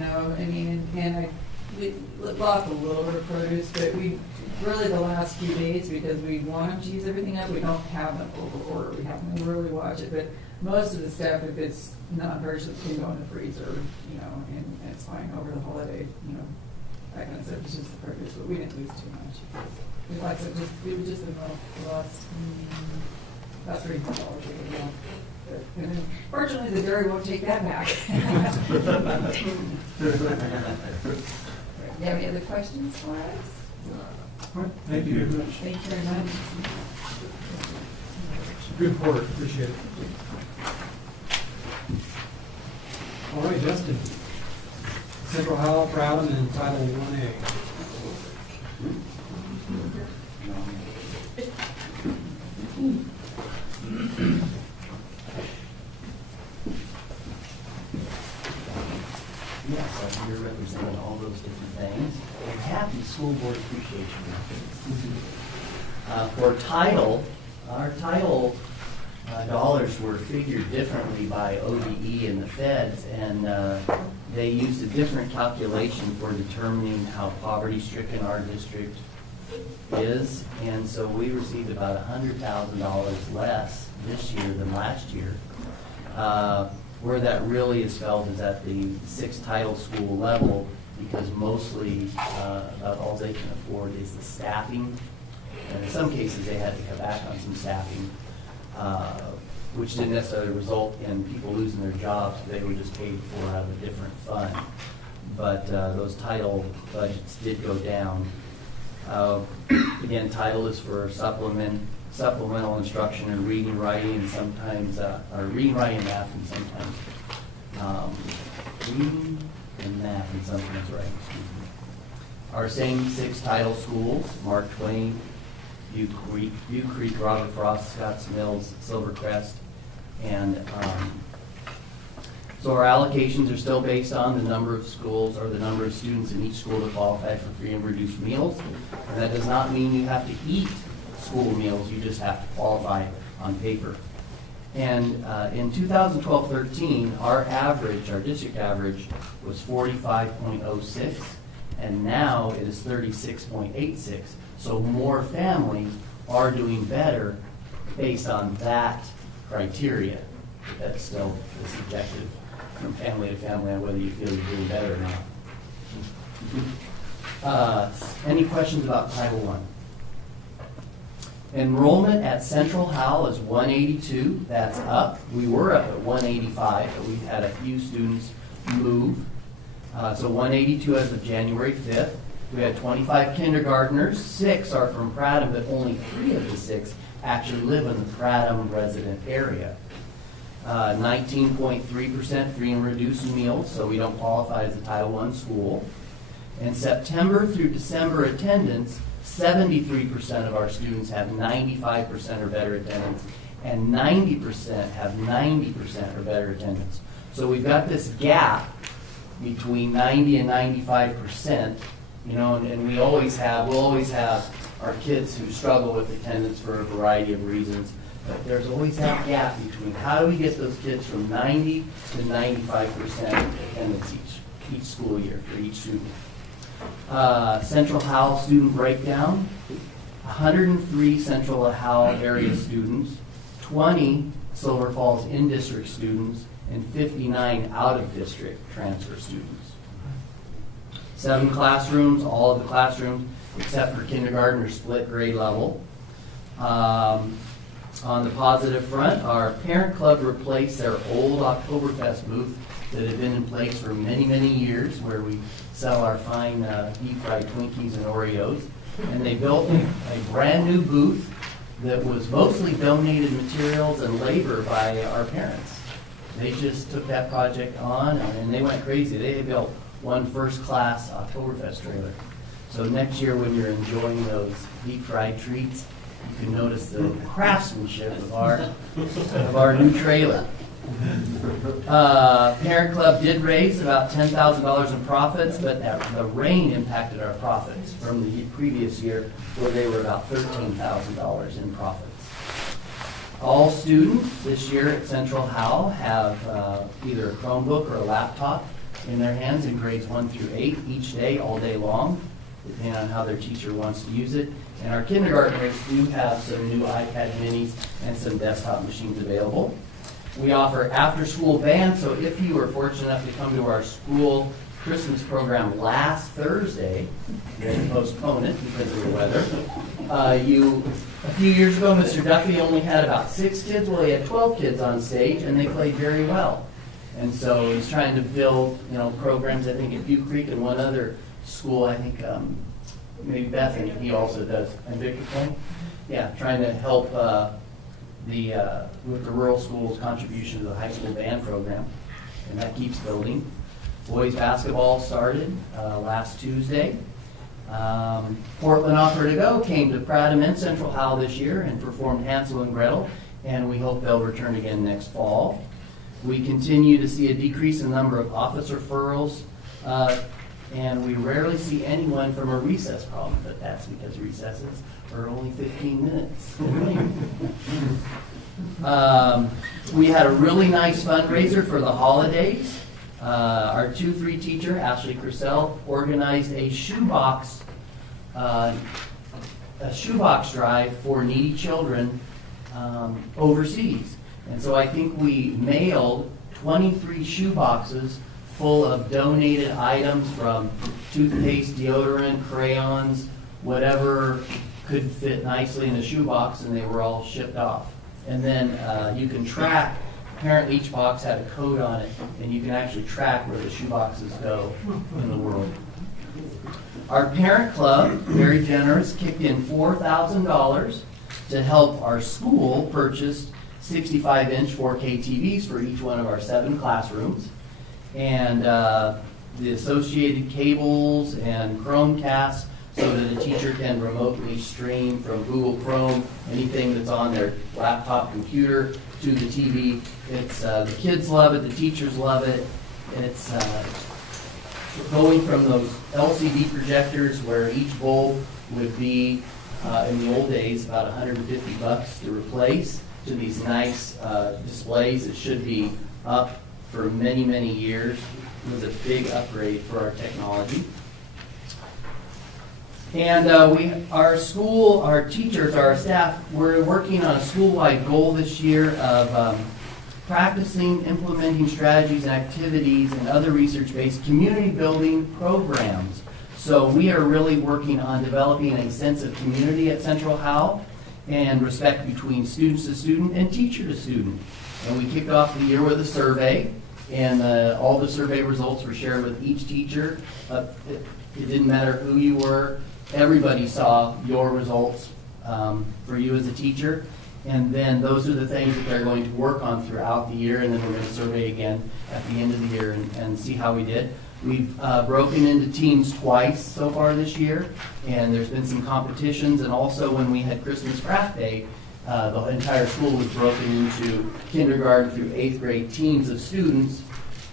lost a little bit of produce, but we really the last few days, because we want them to use everything up, we don't have them over order. We have to really watch it. But most of the stuff, if it's non-perishable, can go in the freezer, and it's fine over the holiday, that kind of stuff. It's just the produce, but we didn't lose too much. It was just the milk we lost. About $300 worth of milk. And then, fortunately, the dairy won't take that back. Do you have any other questions for us? All right, thank you very much. Thank you very much. Good report, appreciate it. All right, Justin. Central Health, Rowden, and Title 1A. Yes, I'm here representing all those different things. And happy School Board Appreciation Week. For title, our title dollars were figured differently by ODE and the feds, and they used a different calculation for determining how poverty-stricken our district is, and so we received about $100,000 less this year than last year. Where that really is felt is at the 6 title school level, because mostly about all they can afford is the staffing. And in some cases, they had to cut back on some staffing, which didn't necessarily result in people losing their jobs. They were just paid for out of a different fund. But those title budgets did go down. Again, title is for supplemental instruction in reading, writing, and sometimes, or reading, writing, math, and sometimes reading and math, and sometimes writing, excuse me. Our same 6 title schools, Mark Twain, Butte Creek, Robert Frost, Scotts Mills, Silvercrest, and so our allocations are still based on the number of schools or the number of students in each school to qualify for free and reduced meals. And that does not mean you have to eat school meals, you just have to qualify on paper. And in 2012-13, our district average was 45.06, and now it is 36.86. So more families are doing better based on that criteria. That's still subjective from family to family on whether you feel you're doing better or not. Any questions about Title I? Enrollment at Central Howell is 182. That's up. We were up at 185, but we've had a few students move. So 182 as of January 5th. We had 25 kindergartners. 6 are from Prattam, but only 3 of the 6 actually live in the Prattam resident area. 19.3% free and reduced meals, so we don't qualify as a Title I school. In September through December attendance, 73% of our students have 95% or better attendance, and 90% have 90% or better attendance. So we've got this gap between 90 and 95%, and we'll always have our kids who struggle with attendance for a variety of reasons. But there's always that gap between how do we get those kids from 90 to 95% attendance each school year for each student. Central Howell student breakdown: 103 Central Howell area students, 20 Silver Falls in-district students, and 59 out-of-district transfer students. 7 classrooms, all of the classrooms except for kindergarten are split grade level. On the positive front, our parent club replaced their old Oktoberfest booth that had been in place for many, many years, where we sell our fine deep-fried Twinkies and Oreos. And they built a brand-new booth that was mostly donated materials and labor by our parents. They just took that project on, and they went crazy. They built one first-class Oktoberfest trailer. So next year, when you're enjoying those deep-fried treats, you can notice the craftsmanship of our new trailer. Parent Club did raise about $10,000 in profits, but the rain impacted our profits from the previous year, where they were about $13,000 in profits. All students this year at Central Howell have either a Chromebook or a laptop in their hands in grades 1 through 8 each day, all day long, depending on how their teacher wants to use it. And our kindergartners do have some new iPad minis and some desktop machines available. We offer after-school band, so if you were fortunate enough to come to our school Christmas program last Thursday, we had to postpone it because of the weather. A few years ago, Mr. Duffy only had about 6 kids. Well, he had 12 kids on stage, and they played very well. And so he's trying to build, programs, I think, at Butte Creek and one other school, I think, maybe Bethany, he also does. And Victor Point? Yeah, trying to help with the rural schools' contribution to the high school band program, and that keeps building. Boys basketball started last Tuesday. Portland Offer to Go came to Prattam and Central Howell this year and performed Hansel and Gretel, and we hope they'll return again next fall. We continue to see a decrease in the number of office referrals, and we rarely see anyone from a recess problem, but that's because recesses are only 15 minutes. We had a really nice fundraiser for the holidays. Our 2-3 teacher, Ashley Purcell, organized a shoebox drive for needy children overseas. And so I think we mailed 23 shoeboxes full of donated items from toothpaste, deodorant, crayons, whatever could fit nicely in a shoebox, and they were all shipped off. And then you can track, apparently each box had a code on it, and you can actually track where the shoeboxes go in the world. Our parent club, very generous, kicked in $4,000 to help our school purchase 65-inch 4K TVs for each one of our 7 classrooms. And the associated cables and Chromecasts so that a teacher can remotely stream from Google Chrome anything that's on their laptop computer to the TV. It's the kids love it, the teachers love it. It's going from those LCD projectors where each bulb would be in the old days about $150 to replace, to these nice displays that should be up for many, many years. It was a big upgrade for our technology. And our school, our teachers, our staff, we're working on a school-wide goal this year of practicing, implementing strategies and activities and other research-based community-building programs. So we are really working on developing a sense of community at Central Howell and respect between students to student and teacher to student. And we kicked off the year with a survey, and all the survey results were shared with each teacher. It didn't matter who you were. Everybody saw your results for you as a teacher. And then those are the things that they're going to work on throughout the year, and then we're going to survey again at the end of the year and see how we did. We've broken into teams twice so far this year, and there's been some competitions, and also when we had Christmas Craft Day, the entire school was broken into kindergarten through 8th grade teams of students,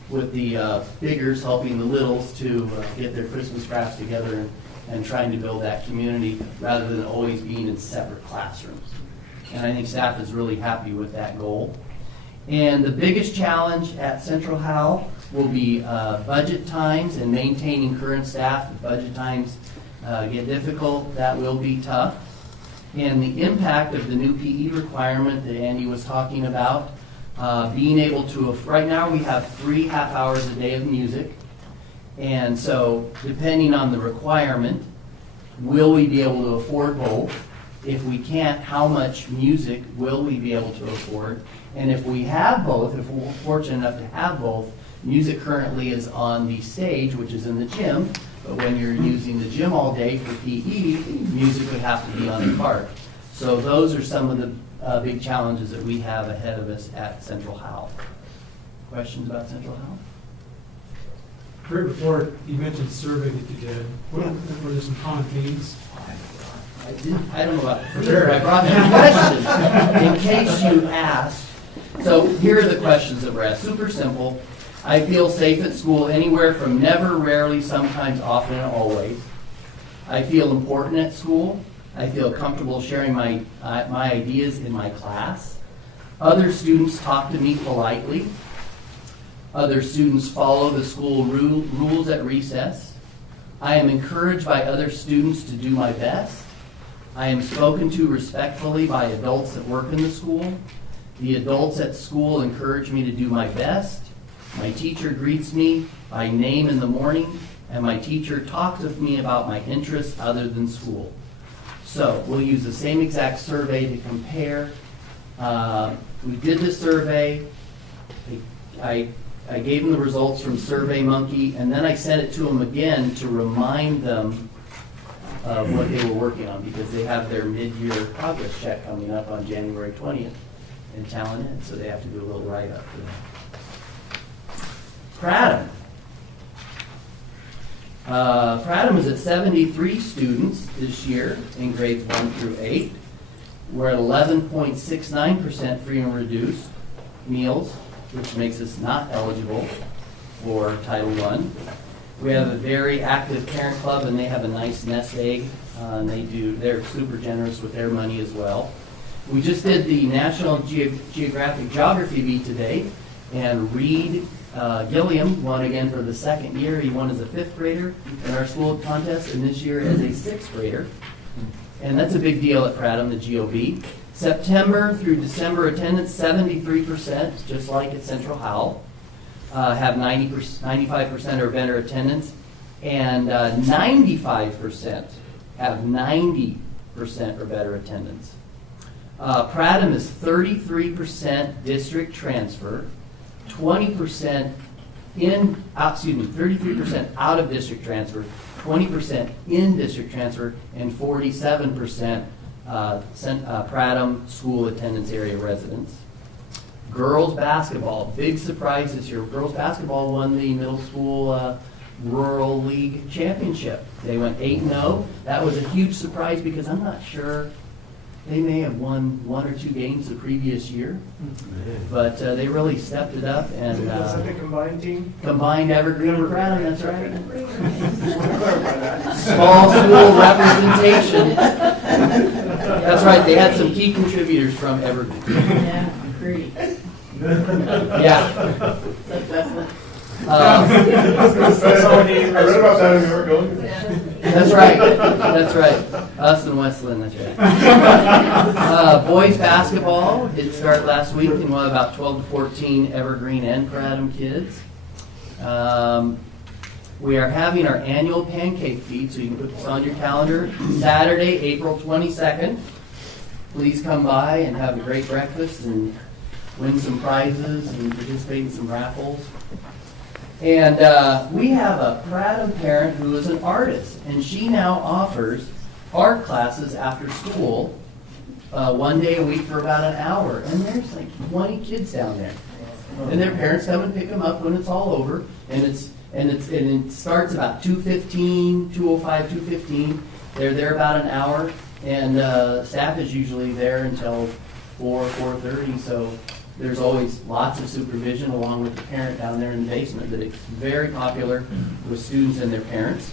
with the biggers helping the littles to get their Christmas crafts together and trying to build that community rather than always being in separate classrooms. And I think staff is really happy with that goal. And the biggest challenge at Central Howell will be budget times and maintaining current staff. If budget times get difficult, that will be tough. And the impact of the new PE requirement that Andy was talking about, being able to, right now we have 3 half hours a day of music. And so depending on the requirement, will we be able to afford both? If we can't, how much music will we be able to afford? And if we have both, if we're fortunate enough to have both, music currently is on the stage, which is in the gym, but when you're using the gym all day for PE, music would have to be on the park. So those are some of the big challenges that we have ahead of us at Central Howell. Questions about Central Howell? Heard before, you mentioned survey that you did. Were there some common themes? I don't know about for sure. I brought some questions in case you asked. So here are the questions that were asked. Super simple. I feel safe at school anywhere from never, rarely, sometimes, often, and always. I feel important at school. I feel comfortable sharing my ideas in my class. Other students talk to me politely. Other students follow the school rules at recess. I am encouraged by other students to do my best. I am spoken to respectfully by adults that work in the school. The adults at school encourage me to do my best. My teacher greets me by name in the morning, and my teacher talks with me about my interests other than school. So we'll use the same exact survey to compare. We did the survey. I gave them the results from SurveyMonkey, and then I sent it to them again to remind them of what they were working on, because they have their mid-year progress check coming up on January 20th in Talent Ed, so they have to do a little write-up for that. Pradham is at 73 students this year in grades 1 through 8. We're at 11.69% free and reduced meals, which makes us not eligible for Title I. We have a very active parent club, and they have a nice nest egg. They're super generous with their money as well. We just did the National Geographic Geography meet today, and Reed Gilliam won again for the second year. He won as a 5th grader in our school contest, and this year as a 6th grader. And that's a big deal at Prattam, the GOB. September through December attendance, 73%, just like at Central Howell, have 95% or better attendance, and 95% have 90% or better attendance. Prattam is 33% district transfer, 20% 33% out of district transfer, 20% in district transfer, and 47% Prattam school attendance area residents. Girls basketball, big surprise this year. Girls basketball won the middle school Rural League Championship. They went 8-0. That was a huge surprise because I'm not sure. They may have won 1 or 2 games the previous year, but they really stepped it up. And Was that the combined team? Combined Evergreen and Prattam, that's right. Just want to clarify that. Small school representation. That's right, they had some key contributors from Evergreen. Yeah, great. Yeah. I read about that in Oregon. That's right. That's right. Us and Westland, that's right. Boys basketball, it started last week, and we'll have about 12 to 14 Evergreen and Prattam kids. We are having our annual pancake feed, so you can put this on your calendar. Saturday, April 22nd. Please come by and have a great breakfast and win some prizes and participate in some raffles. And we have a Prattam parent who is an artist, and she now offers art classes after school 1 day a week for about an hour. And there's like 20 kids down there, and their parents come and pick them up when it's all over. And it starts about 2:15, 2:05, 2:15. They're there about an hour, and staff is usually there until 4:30. So there's always lots of supervision along with the parent down there in the basement, but it's very popular with students and their parents.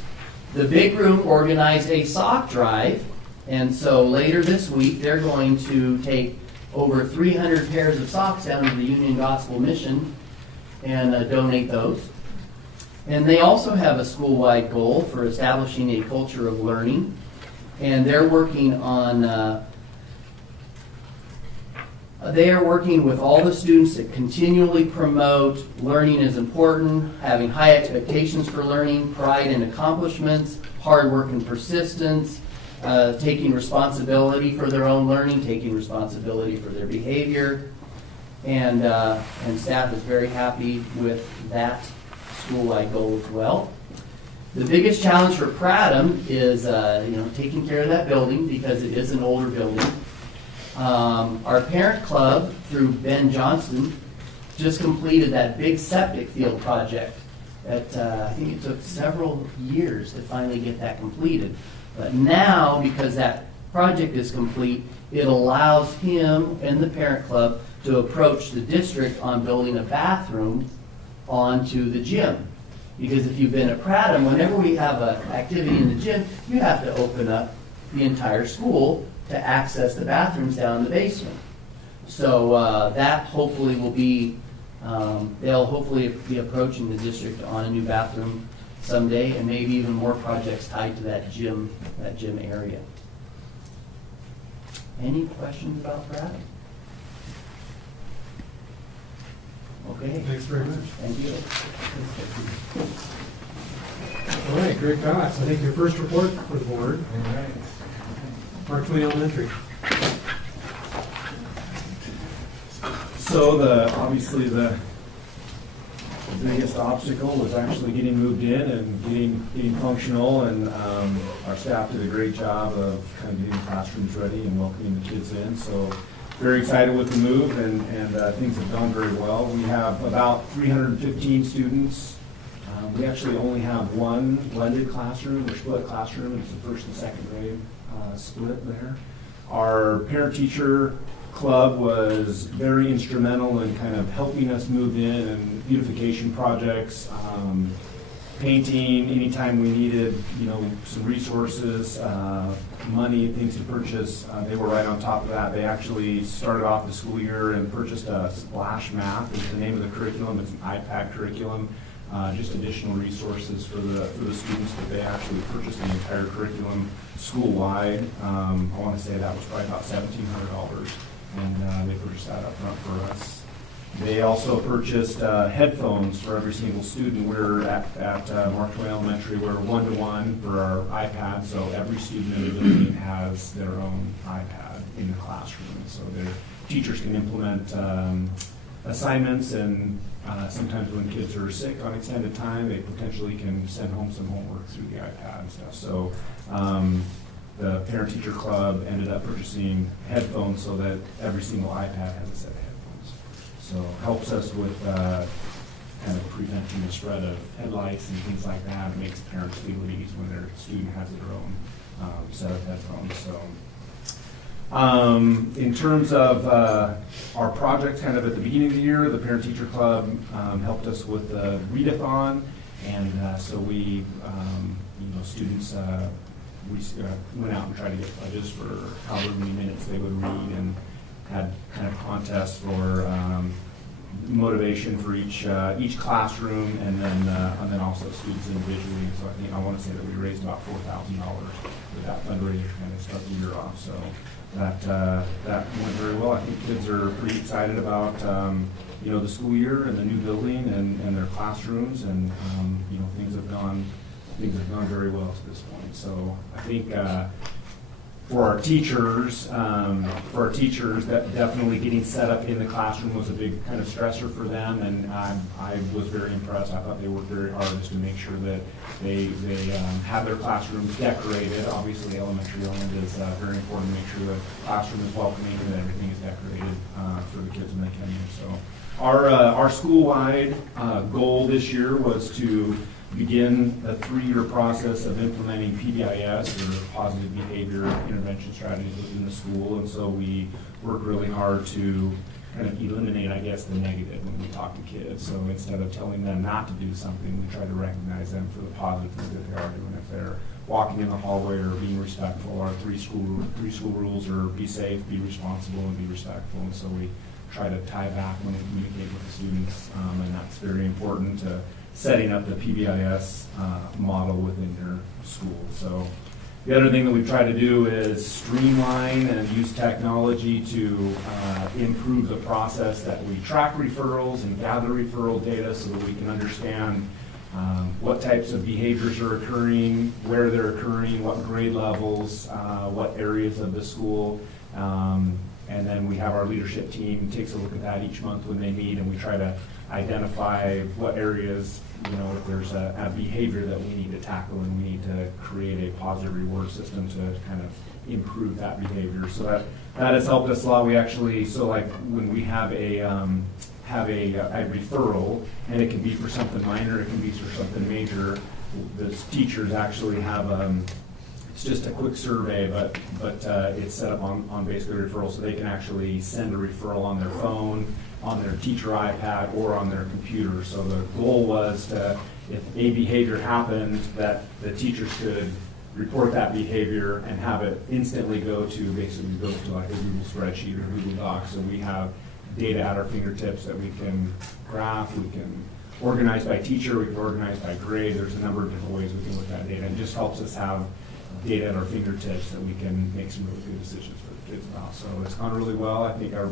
The big room organized a sock drive, and so later this week they're going to take over 300 pairs of socks down to the Union Gospel Mission and donate those. And they also have a school-wide goal for establishing a culture of learning, and they're working on they are working with all the students to continually promote learning is important, having high expectations for learning, pride in accomplishments, hard work and persistence, taking responsibility for their own learning, taking responsibility for their behavior, and staff is very happy with that school-wide goal as well. The biggest challenge for Prattam is taking care of that building because it is an older building. Our parent club, through Ben Johnston, just completed that big septic field project that I think it took several years to finally get that completed. But now, because that project is complete, it allows him and the parent club to approach the district on building a bathroom onto the gym. Because if you've been at Prattam, whenever we have an activity in the gym, you have to open up the entire school to access the bathrooms down in the basement. So that hopefully will be, they'll hopefully be approaching the district on a new bathroom someday, and maybe even more projects tied to that gym area. Any questions about Prattam? Okay. Thanks very much. Thank you. All right, Greg Cox, I think your first report for the board. All right. Mark Twain Elementary. So obviously the biggest obstacle was actually getting moved in and getting functional, and our staff did a great job of kind of getting classrooms ready and welcoming the kids in. So very excited with the move, and things have gone very well. We have about 315 students. We actually only have one blended classroom or split classroom. It's the first and second grade split there. Our parent-teacher club was very instrumental in kind of helping us move in and beautification projects, painting anytime we needed, some resources, money, things to purchase, they were right on top of that. They actually started off the school year and purchased a Splash Math, is the name of the curriculum. It's an iPad curriculum, just additional resources for the students, but they actually purchased the entire curriculum school-wide. I want to say that was probably about $1,700, and they purchased that up front for us. They also purchased headphones for every single student. We're at Mark Twain Elementary, we're 1-to-1 for our iPad, so every student in the building has their own iPad in the classroom. So their teachers can implement assignments, and sometimes when kids are sick on extended time, they potentially can send home some homework through the iPad and stuff. So the parent-teacher club ended up purchasing headphones so that every single iPad has a set of headphones. So helps us with kind of preventing the spread of head lice and things like that. It makes parents feel at ease when their student has their own set of headphones. So in terms of our project kind of at the beginning of the year, the parent-teacher club helped us with the readathon, and so we, students, we went out and tried to get pledges for however many minutes they would read, and had kind of contests for motivation for each classroom, and then also students individually. So I want to say that we raised about $4,000 with that fundraiser to kind of start the year off. So that went very well. I think kids are pretty excited about the school year and the new building and their classrooms, and things have gone very well to this point. So I think for our teachers, that definitely getting set up in the classroom was a big kind of stressor for them, and I was very impressed. I thought they worked very hard just to make sure that they have their classrooms decorated. Obviously, elementary element is very important to make sure the classroom is welcoming and that everything is decorated for the kids when they come in. So our school-wide goal this year was to begin a 3-year process of implementing PBIS, or positive behavior intervention strategies within the school. And so we work really hard to kind of eliminate, I guess, the negative when we talk to kids. So instead of telling them not to do something, we try to recognize them for the positive things that they are doing. If they're walking in the hallway or being respectful, our three school rules are be safe, be responsible, and be respectful. And so we try to tie back when we communicate with the students, and that's very important to setting up the PBIS model within your school. So the other thing that we try to do is streamline and use technology to improve the process that we track referrals and gather referral data so that we can understand what types of behaviors are occurring, where they're occurring, what grade levels, what areas of the school. And then we have our leadership team takes a look at that each month when they meet, and we try to identify what areas, if there's a behavior that we need to tackle, and we need to create a positive reward system to kind of improve that behavior. So that has helped us a lot. We actually, so like when we have a referral, and it can be for something minor, it can be for something major, the teachers actually have it's just a quick survey, but it's set up on basically referral, so they can actually send a referral on their phone, on their teacher iPad, or on their computer. So the goal was to, if a behavior happened, that the teachers could report that behavior and have it instantly go to like a Google spreadsheet or Google Docs. So we have data at our fingertips that we can graph, we can organize by teacher, we can organize by grade. There's a number of different ways we can look at data. It just helps us have data at our fingertips that we can make some really good decisions for the kids about. So it's gone really well. I think our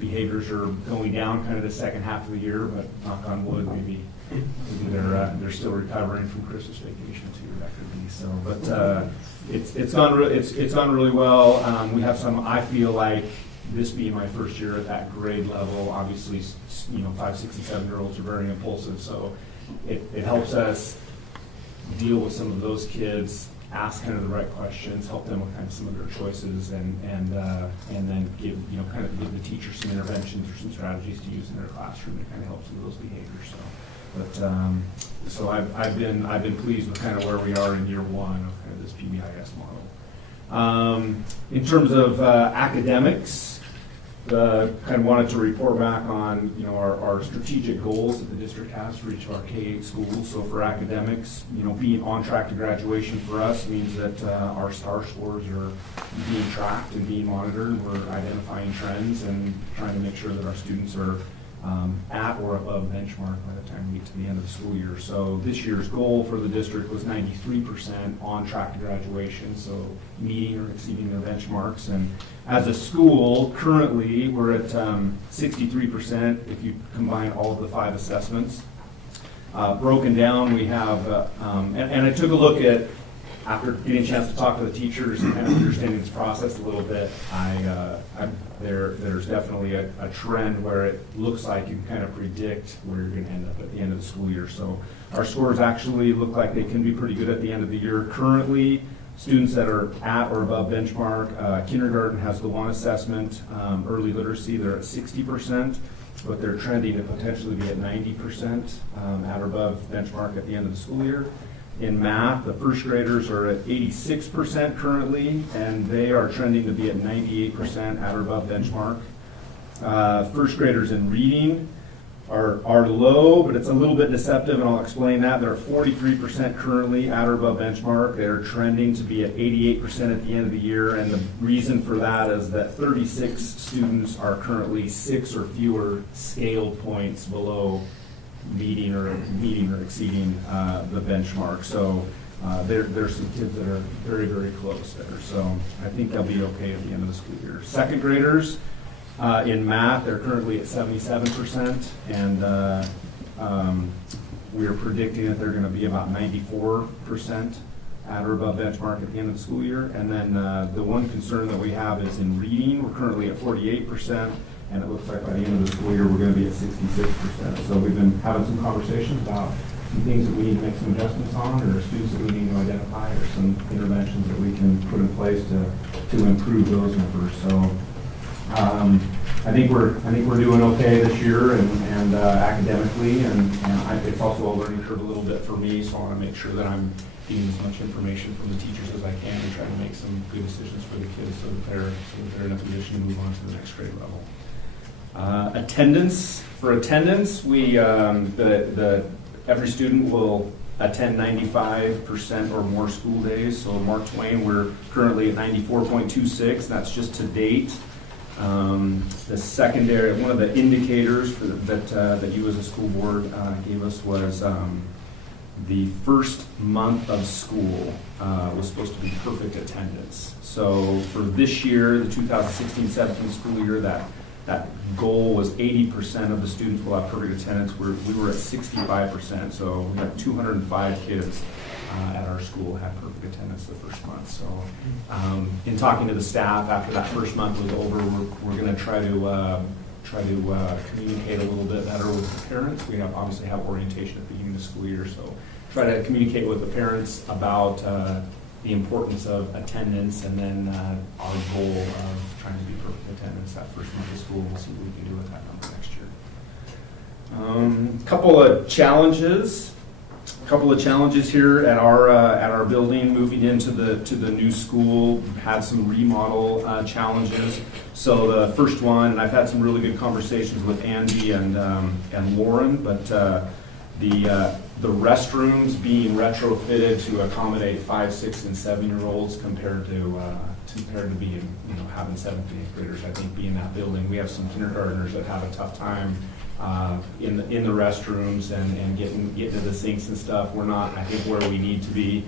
behaviors are going down kind of the second half of the year, but knock on wood, maybe they're still recovering from Christmas vacation too. That could be so. But it's gone really well. We have some. I feel like this being my first year at that grade level, obviously, 5, 6, and 7-year-olds are very impulsive. So it helps us deal with some of those kids, ask kind of the right questions, help them with kind of some of their choices, and then give give the teacher some interventions or some strategies to use in their classroom to kind of help some of those behaviors. So I've been pleased with kind of where we are in year one of kind of this PBIS model. In terms of academics, kind of wanted to report back on, our strategic goals that the district has for each of our K-8 schools. So for academics, being on track to graduation for us means that our STAR scores are being tracked and being monitored. We're identifying trends and trying to make sure that our students are at or above benchmark by the time we get to the end of the school year. So this year's goal for the district was 93% on track to graduation, so meeting or exceeding their benchmarks. And as a school, currently, we're at 63% if you combine all of the 5 assessments. Broken down, we have, and I took a look at, after getting a chance to talk to the teachers and kind of understanding this process a little bit, there's definitely a trend where it looks like you can kind of predict where you're going to end up at the end of the school year. So our scores actually look like they can be pretty good at the end of the year. Currently, students that are at or above benchmark, kindergarten has the 1 assessment, early literacy, they're at 60%, but they're trending to potentially be at 90% at or above benchmark at the end of the school year. In math, the first graders are at 86% currently, and they are trending to be at 98% at or above benchmark. First graders in reading are low, but it's a little bit deceptive, and I'll explain that. They're at 43% currently at or above benchmark. They're trending to be at 88% at the end of the year, and the reason for that is that 36 students are currently 6 or fewer scaled points below meeting or exceeding the benchmark. So there's some kids that are very, very close there. So I think they'll be okay at the end of the school year. Second graders in math, they're currently at 77%, and we're predicting that they're going to be about 94% at or above benchmark at the end of the school year. And then the one concern that we have is in reading. We're currently at 48%. And it looks like by the end of the school year, we're going to be at 66%. So we've been having some conversations about some things that we need to make some adjustments on, or students that we need to identify, or some interventions that we can put in place to improve those numbers. So I think we're doing okay this year, and academically, and it's also a learning curve a little bit for me. So I want to make sure that I'm getting as much information from the teachers as I can, and try to make some good decisions for the kids so that they're in a position to move on to the next grade level. Attendance. For attendance, we every student will attend 95% or more school days. So Mark Twain, we're currently at 94.26. That's just to date. The secondary, one of the indicators that you as a school board gave us was the first month of school was supposed to be perfect attendance. So for this year, the 2016-17 school year, that goal was 80% of the students will have perfect attendance. We were at 65%, so we had 205 kids at our school had perfect attendance the first month. So in talking to the staff after that first month was over, we're going to try to communicate a little bit better with the parents. We obviously have orientation at the beginning of the school year, so try to communicate with the parents about the importance of attendance, and then our goal of trying to be perfect attendance that first month of school. We'll see what we can do with that number next year. Couple of challenges here at our building. Moving into the new school, we've had some remodel challenges. So the first one, and I've had some really good conversations with Andy and Lauren, but the restrooms being retrofitted to accommodate 5, 6, and 7-year-olds compared to being, having 7th and 8th graders. I think being that building, we have some kindergartners that have a tough time in the restrooms and getting to the sinks and stuff. We're not, I think, where we need to be.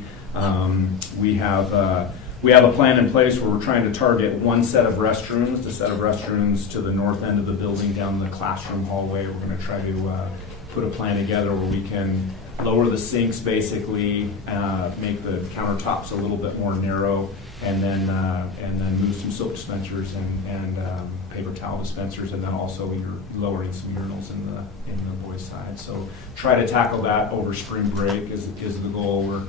We have a plan in place where we're trying to target one set of restrooms, the set of restrooms to the north end of the building down the classroom hallway. We're going to try to put a plan together where we can lower the sinks, basically, make the countertops a little bit more narrow, and then move some soap dispensers and paper towel dispensers, and then also you're lowering some urinals in the boys' side. So try to tackle that over spring break is the goal. We're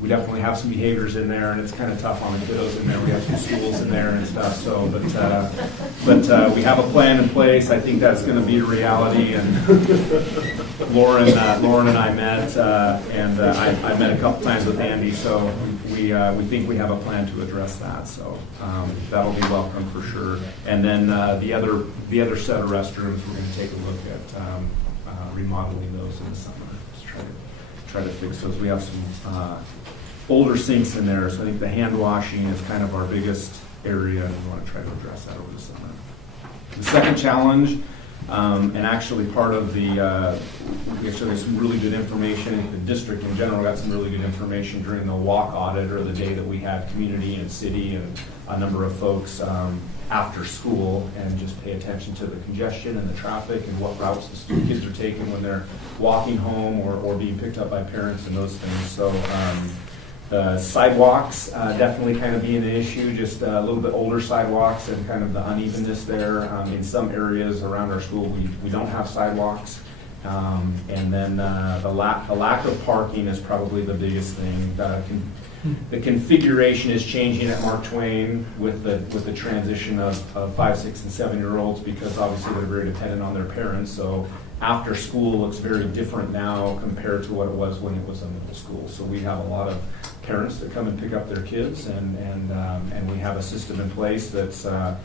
we definitely have some behaviors in there, and it's kind of tough on the kiddos in there. We have some schools in there and stuff. So, but we have a plan in place. I think that's going to be a reality. And Lauren and I met, and I met a couple times with Andy. So we think we have a plan to address that. So that'll be welcome for sure. And then the other set of restrooms, we're going to take a look at remodeling those in the summer. Just try to fix those. We have some older sinks in there, so I think the hand washing is kind of our biggest area, and we want to try to address that over the summer. The second challenge, and actually part of the, we actually got some really good information. The district in general got some really good information during the walk audit, or the day that we had community and city and a number of folks after school, and just pay attention to the congestion and the traffic and what routes the kids are taking when they're walking home or being picked up by parents and those things. So the sidewalks definitely kind of being an issue, just a little bit older sidewalks and kind of the unevenness there. In some areas around our school, we don't have sidewalks. And then the lack of parking is probably the biggest thing. The configuration is changing at Mark Twain with the transition of 5, 6, and 7-year-olds, because obviously they're very dependent on their parents. So after school looks very different now compared to what it was when it was in middle school. So we have a lot of parents that come and pick up their kids, and we have a system in place that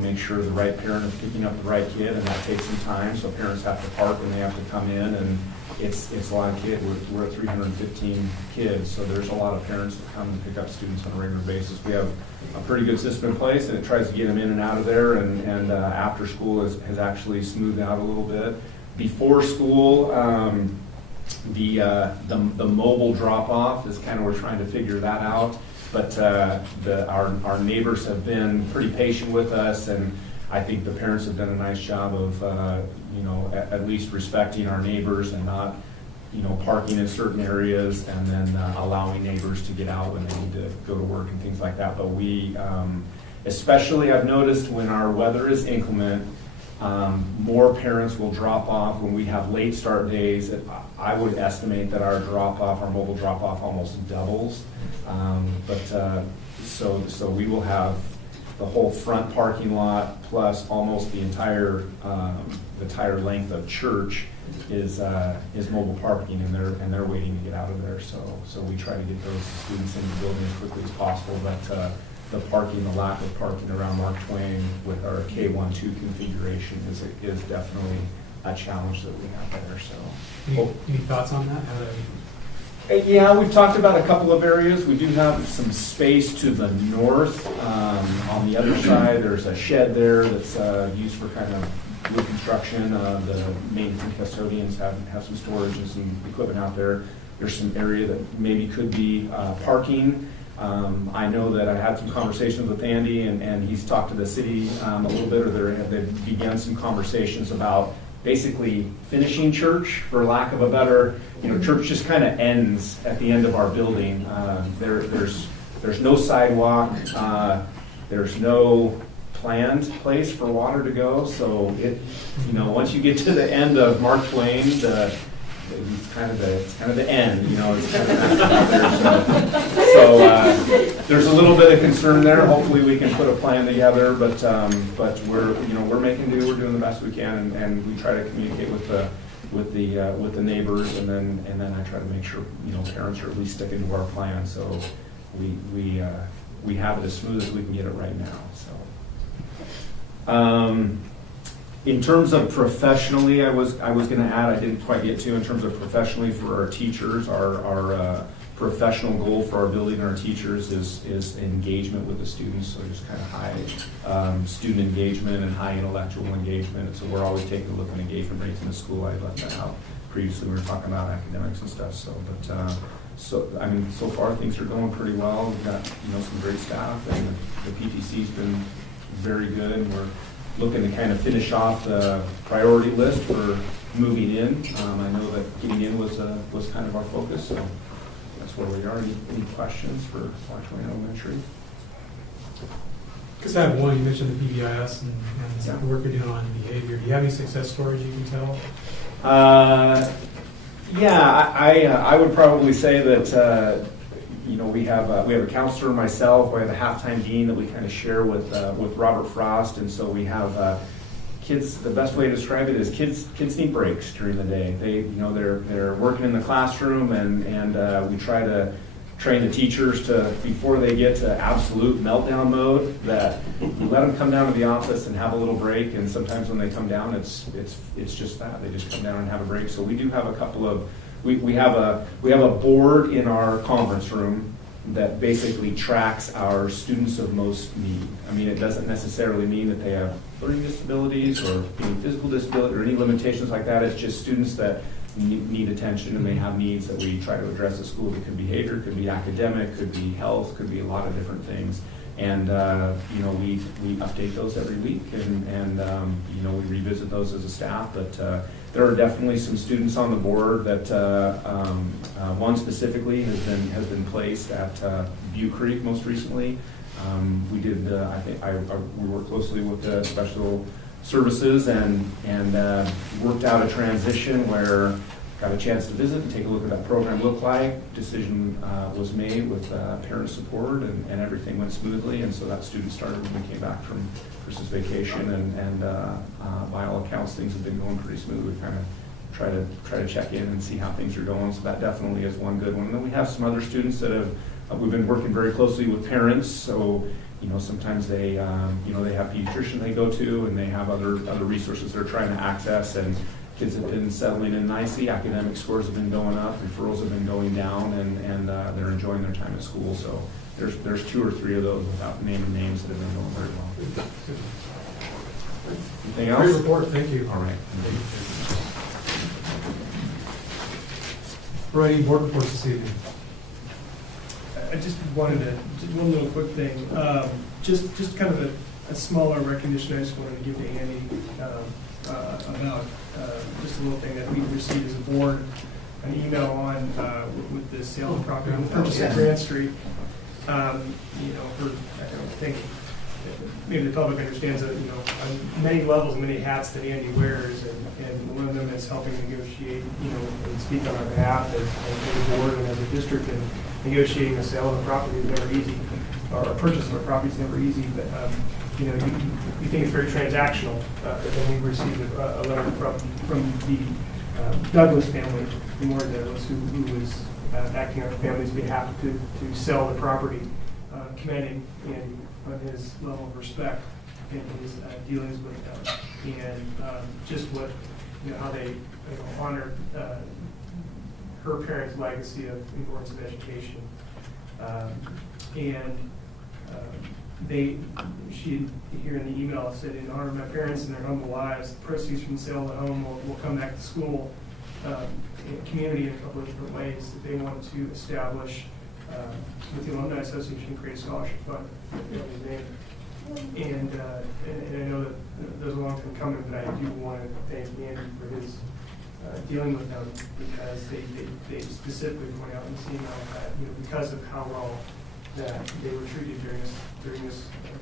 make sure the right parent is picking up the right kid, and that takes some time. So parents have to park and they have to come in, and it's a lot of kids. We're at 315 kids, so there's a lot of parents that come and pick up students on a regular basis. We have a pretty good system in place, and it tries to get them in and out of there. And after school has actually smoothed out a little bit. Before school, the mobile drop off is kind of, we're trying to figure that out. But our neighbors have been pretty patient with us, and I think the parents have done a nice job of at least respecting our neighbors and not parking in certain areas, and then allowing neighbors to get out when they need to go to work and things like that. But we, especially I've noticed when our weather is inclement, more parents will drop off when we have late start days. I would estimate that our mobile drop off almost doubles. So we will have the whole front parking lot plus almost the entire length of church is mobile parking, and they're waiting to get out of there. So we try to get those students in the building as quickly as possible. But the lack of parking around Mark Twain with our K1-2 configuration is definitely a challenge that we have there. So any thoughts on that? Yeah, we've talked about a couple of areas. We do have some space to the north. On the other side, there's a shed there that's used for kind of wood construction. The maintenance and custodians have some storage and some equipment out there. There's some area that maybe could be parking. I know that I had some conversations with Andy, and he's talked to the city a little bit, or they've begun some conversations about basically finishing church, for lack of a better, church just kind of ends at the end of our building. There's no sidewalk, there's no planned place for water to go. So once you get to the end of Mark Twain, it's kind of the end. There's a little bit of concern there. Hopefully we can put a plan together, but we're making do. We're doing the best we can, and we try to communicate with the neighbors, and then I try to make sure parents are at least sticking to our plan. So we have it as smooth as we can get it right now. So. In terms of professionally, I was going to add, I didn't quite get to, in terms of professionally for our teachers, our professional goal for our building and our teachers is engagement with the students. So just kind of high student engagement and high intellectual engagement. And so we're always taking a look at engagement rates in the school. I left that out previously. We were talking about academics and stuff. So far things are going pretty well. We've got some great staff, and the PTC's been very good. We're looking to kind of finish off the priority list for moving in. I know that getting in was kind of our focus, so that's where we are. Any questions for Mark Twain Elementary? Because I have one. You mentioned the PBIS and the work you're doing on behavior. Do you have any success stories you can tell? Yeah, I would probably say that, we have a counselor, myself, we have a halftime dean that we kind of share with Robert Frost, and so we have kids. The best way to describe it is kids need breaks during the day. They're working in the classroom, and we try to train the teachers to, before they get to absolute meltdown mode, that you let them come down to the office and have a little break. And sometimes when they come down, it's just that they just come down and have a break. So we do have a couple of we have a board in our conference room that basically tracks our students of most need. I mean, it doesn't necessarily mean that they have learning disabilities or any physical disability or any limitations like that. It's just students that need attention and they have needs that we try to address at school. It could be behavior, could be academic, could be health, could be a lot of different things. And we update those every week, and we revisit those as a staff. But there are definitely some students on the board that one specifically has been placed at Butte Creek most recently. We did we worked closely with the special services and worked out a transition where got a chance to visit and take a look at that program looked like. Decision was made with parent support, and everything went smoothly. And so that student started when we came back from Christmas vacation, and by all accounts, things have been going pretty smooth. We kind of try to check in and see how things are going. So that definitely is one good one. And then we have some other students that we've been working very closely with parents. So sometimes they have pediatrician they go to, and they have other resources they're trying to access, and kids have been settling in nicely. Academic scores have been going up, referrals have been going down, and they're enjoying their time at school. So there's 2 or 3 of those, without naming names, that have been going very well. Anything else? Great report, thank you. All right. Any board reports this evening? I just wanted to, just one little quick thing, just kind of a smaller recognition I just wanted to give to Andy about just a little thing that we received as a board, an email on with the sale of property, the purchase of Grant Street. For I don't think maybe the public understands that on many levels, many hats that Andy wears, and one of them is helping negotiate, and speak on our behalf as a board and as a district, and negotiating a sale of a property is never easy, or a purchase of a property is never easy. But you think it's very transactional. But then we received a letter from the Douglas family, Maura Douglas, who was acting on the family's behalf to sell the property, commending Andy on his level of respect in his dealings with them, and just what how they honor her parents' legacy of importance of education, she here in the email said, in honor of my parents and their humble lives, the proceeds from the sale of the home will come back to school community in a couple of different ways. That they want to establish with the Alumni Association, create a scholarship fund in his name. And I know that there's a long time coming, but I do want to thank Andy for his dealing with them, because they specifically point out in this email that because of how well that they were treated during this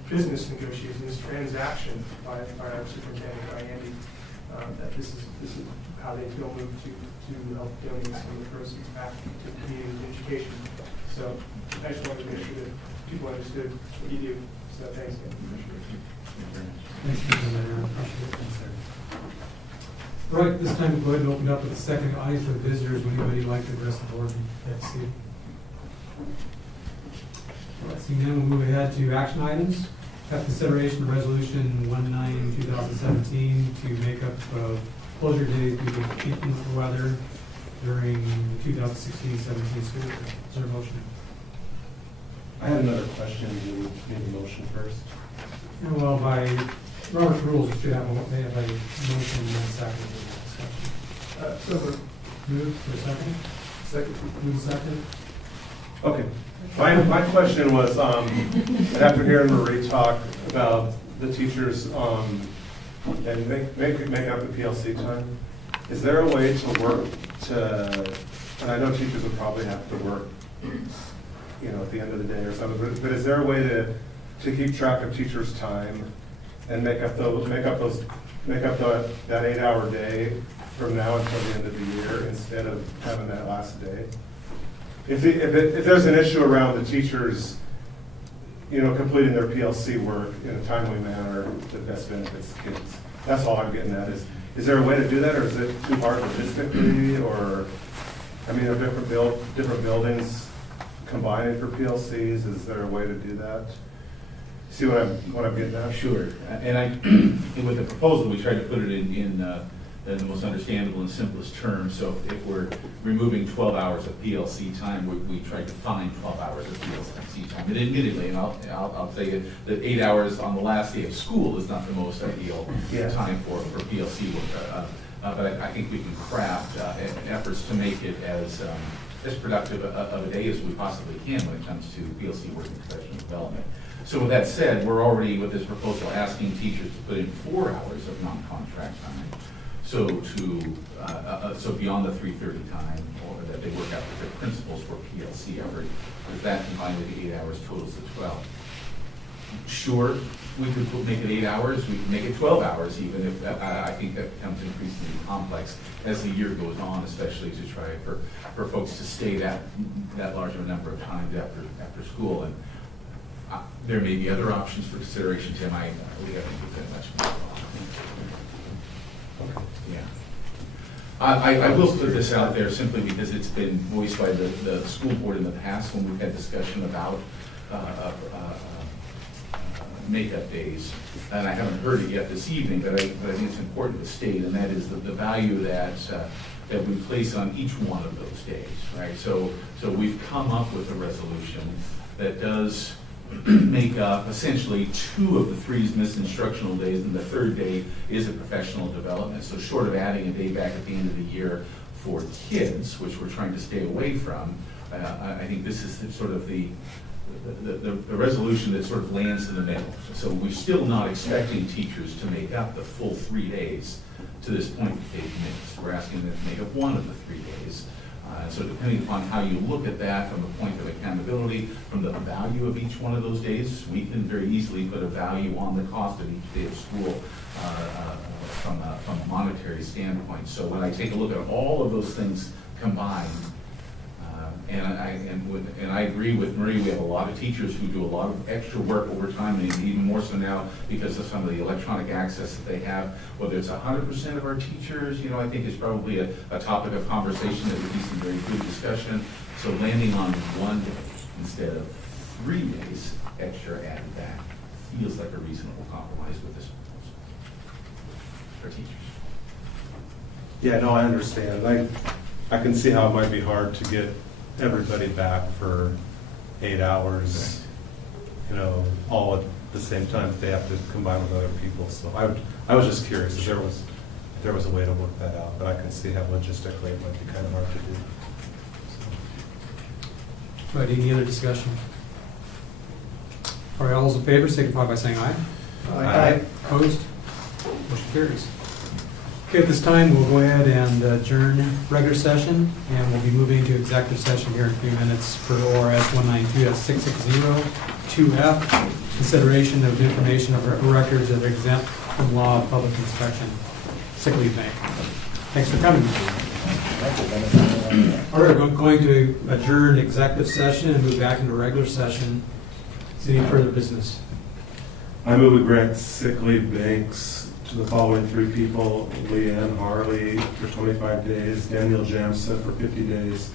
business negotiation, this transaction by our superintendent, by Andy, that this is how they feel moved to help donate some of the proceeds back to community education. So I just wanted to make sure that people understood what you do. So thanks again. Thanks for that, appreciate it. All right, this time we'll go ahead and open up with the second audience for the visitors. Would anybody like to address the board? Let's see. Seeing none, we'll move ahead to action items. Have consideration of resolution 19/2017 to make up closure days due to inclement weather during 2016-17 school year. Is there a motion? I had another question. You need a motion first. Well, by Robert's rules, we should have a motion and a second. So Move for a second. second. Move second. Okay. My question was, after hearing Marie talk about the teachers and make up the PLC time, is there a way to work and I know teachers would probably have to work, at the end of the day or something, but is there a way to keep track of teachers' time and make up that 8-hour day from now until the end of the year instead of having that last day? If there's an issue around the teachers, completing their PLC work in a timely manner that best benefits the kids, that's all I'm getting at. Is there a way to do that, or is it too hard logistically, or, are different buildings combining for PLCs? Is there a way to do that? See what I'm getting at? Sure. And with the proposal, we tried to put it in the most understandable and simplest terms. So if we're removing 12 hours of PLC time, we tried to find 12 hours of PLC time. And admittedly, and I'll tell you that 8 hours on the last day of school is not the most ideal time for PLC work. But I think we can craft efforts to make it as productive of a day as we possibly can when it comes to PLC work and professional development. So with that said, we're already, with this proposal, asking teachers to put in 4 hours of non-contract time. So so beyond the 3:30 time, or that they work out with their principals for PLC effort, with that combined with the 8 hours totals to 12. Sure, we could make it 8 hours, we could make it 12 hours even, if I think that becomes increasingly complex as the year goes on, especially to try for folks to stay that larger number of times after school. And there may be other options for consideration, Tim. We haven't looked at much more. Yeah. I will put this out there simply because it's been voiced by the school board in the past when we've had discussion about makeup days. And I haven't heard it yet this evening, but I think it's important to state, and that is the value that we place on each one of those days, right? So we've come up with a resolution that does make up essentially 2 of the 3 missed instructional days, and the 3rd day is a professional development. So short of adding a day back at the end of the year for kids, which we're trying to stay away from, I think this is sort of the resolution that sort of lands in the middle. So we're still not expecting teachers to make up the full 3 days to this point that they've missed. We're asking them to make up 1 of the 3 days. So depending upon how you look at that from the point of accountability, from the value of each one of those days, we can very easily put a value on the cost of each day of school from a monetary standpoint. So when I take a look at all of those things combined, and I agree with Marie, we have a lot of teachers who do a lot of extra work over time, and even more so now because of some of the electronic access that they have. Whether it's 100% of our teachers, I think is probably a topic of conversation that would be some very good discussion. So landing on 1 day instead of 3 days extra added back feels like a reasonable compromise with this proposal for teachers. Yeah, no, I understand. I can see how it might be hard to get everybody back for 8 hours, all at the same time if they have to combine with other people. So I was just curious if there was a way to work that out, but I can see how logistically it might be kind of hard to do. All right, any other discussion? All right, all those in favor signify by saying aye. Aye. Opposed? Motion carries. Okay, at this time, we'll go ahead and adjourn regular session, and we'll be moving to executive session here in a few minutes per ORS 192-660 2F, consideration of information of records that are exempt from law of public inspection, sick leave bank. Thanks for coming. All right, we're going to adjourn executive session and move back into regular session. Is there any further business? I move we grant sick leave banks to the following 3 people: Leanne Harley for 25 days, Daniel Jamsa for 50 days,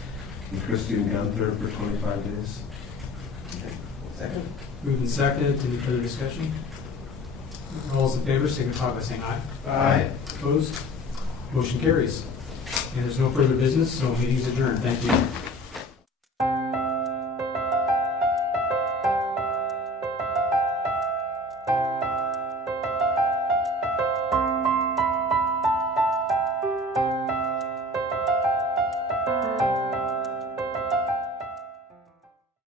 and Christine Gunther for 25 days. Second. Moved and seconded. Any further discussion? All those in favor signify by saying aye. Aye. Opposed? Motion carries. And there's no further business, so meeting's adjourned. Thank you.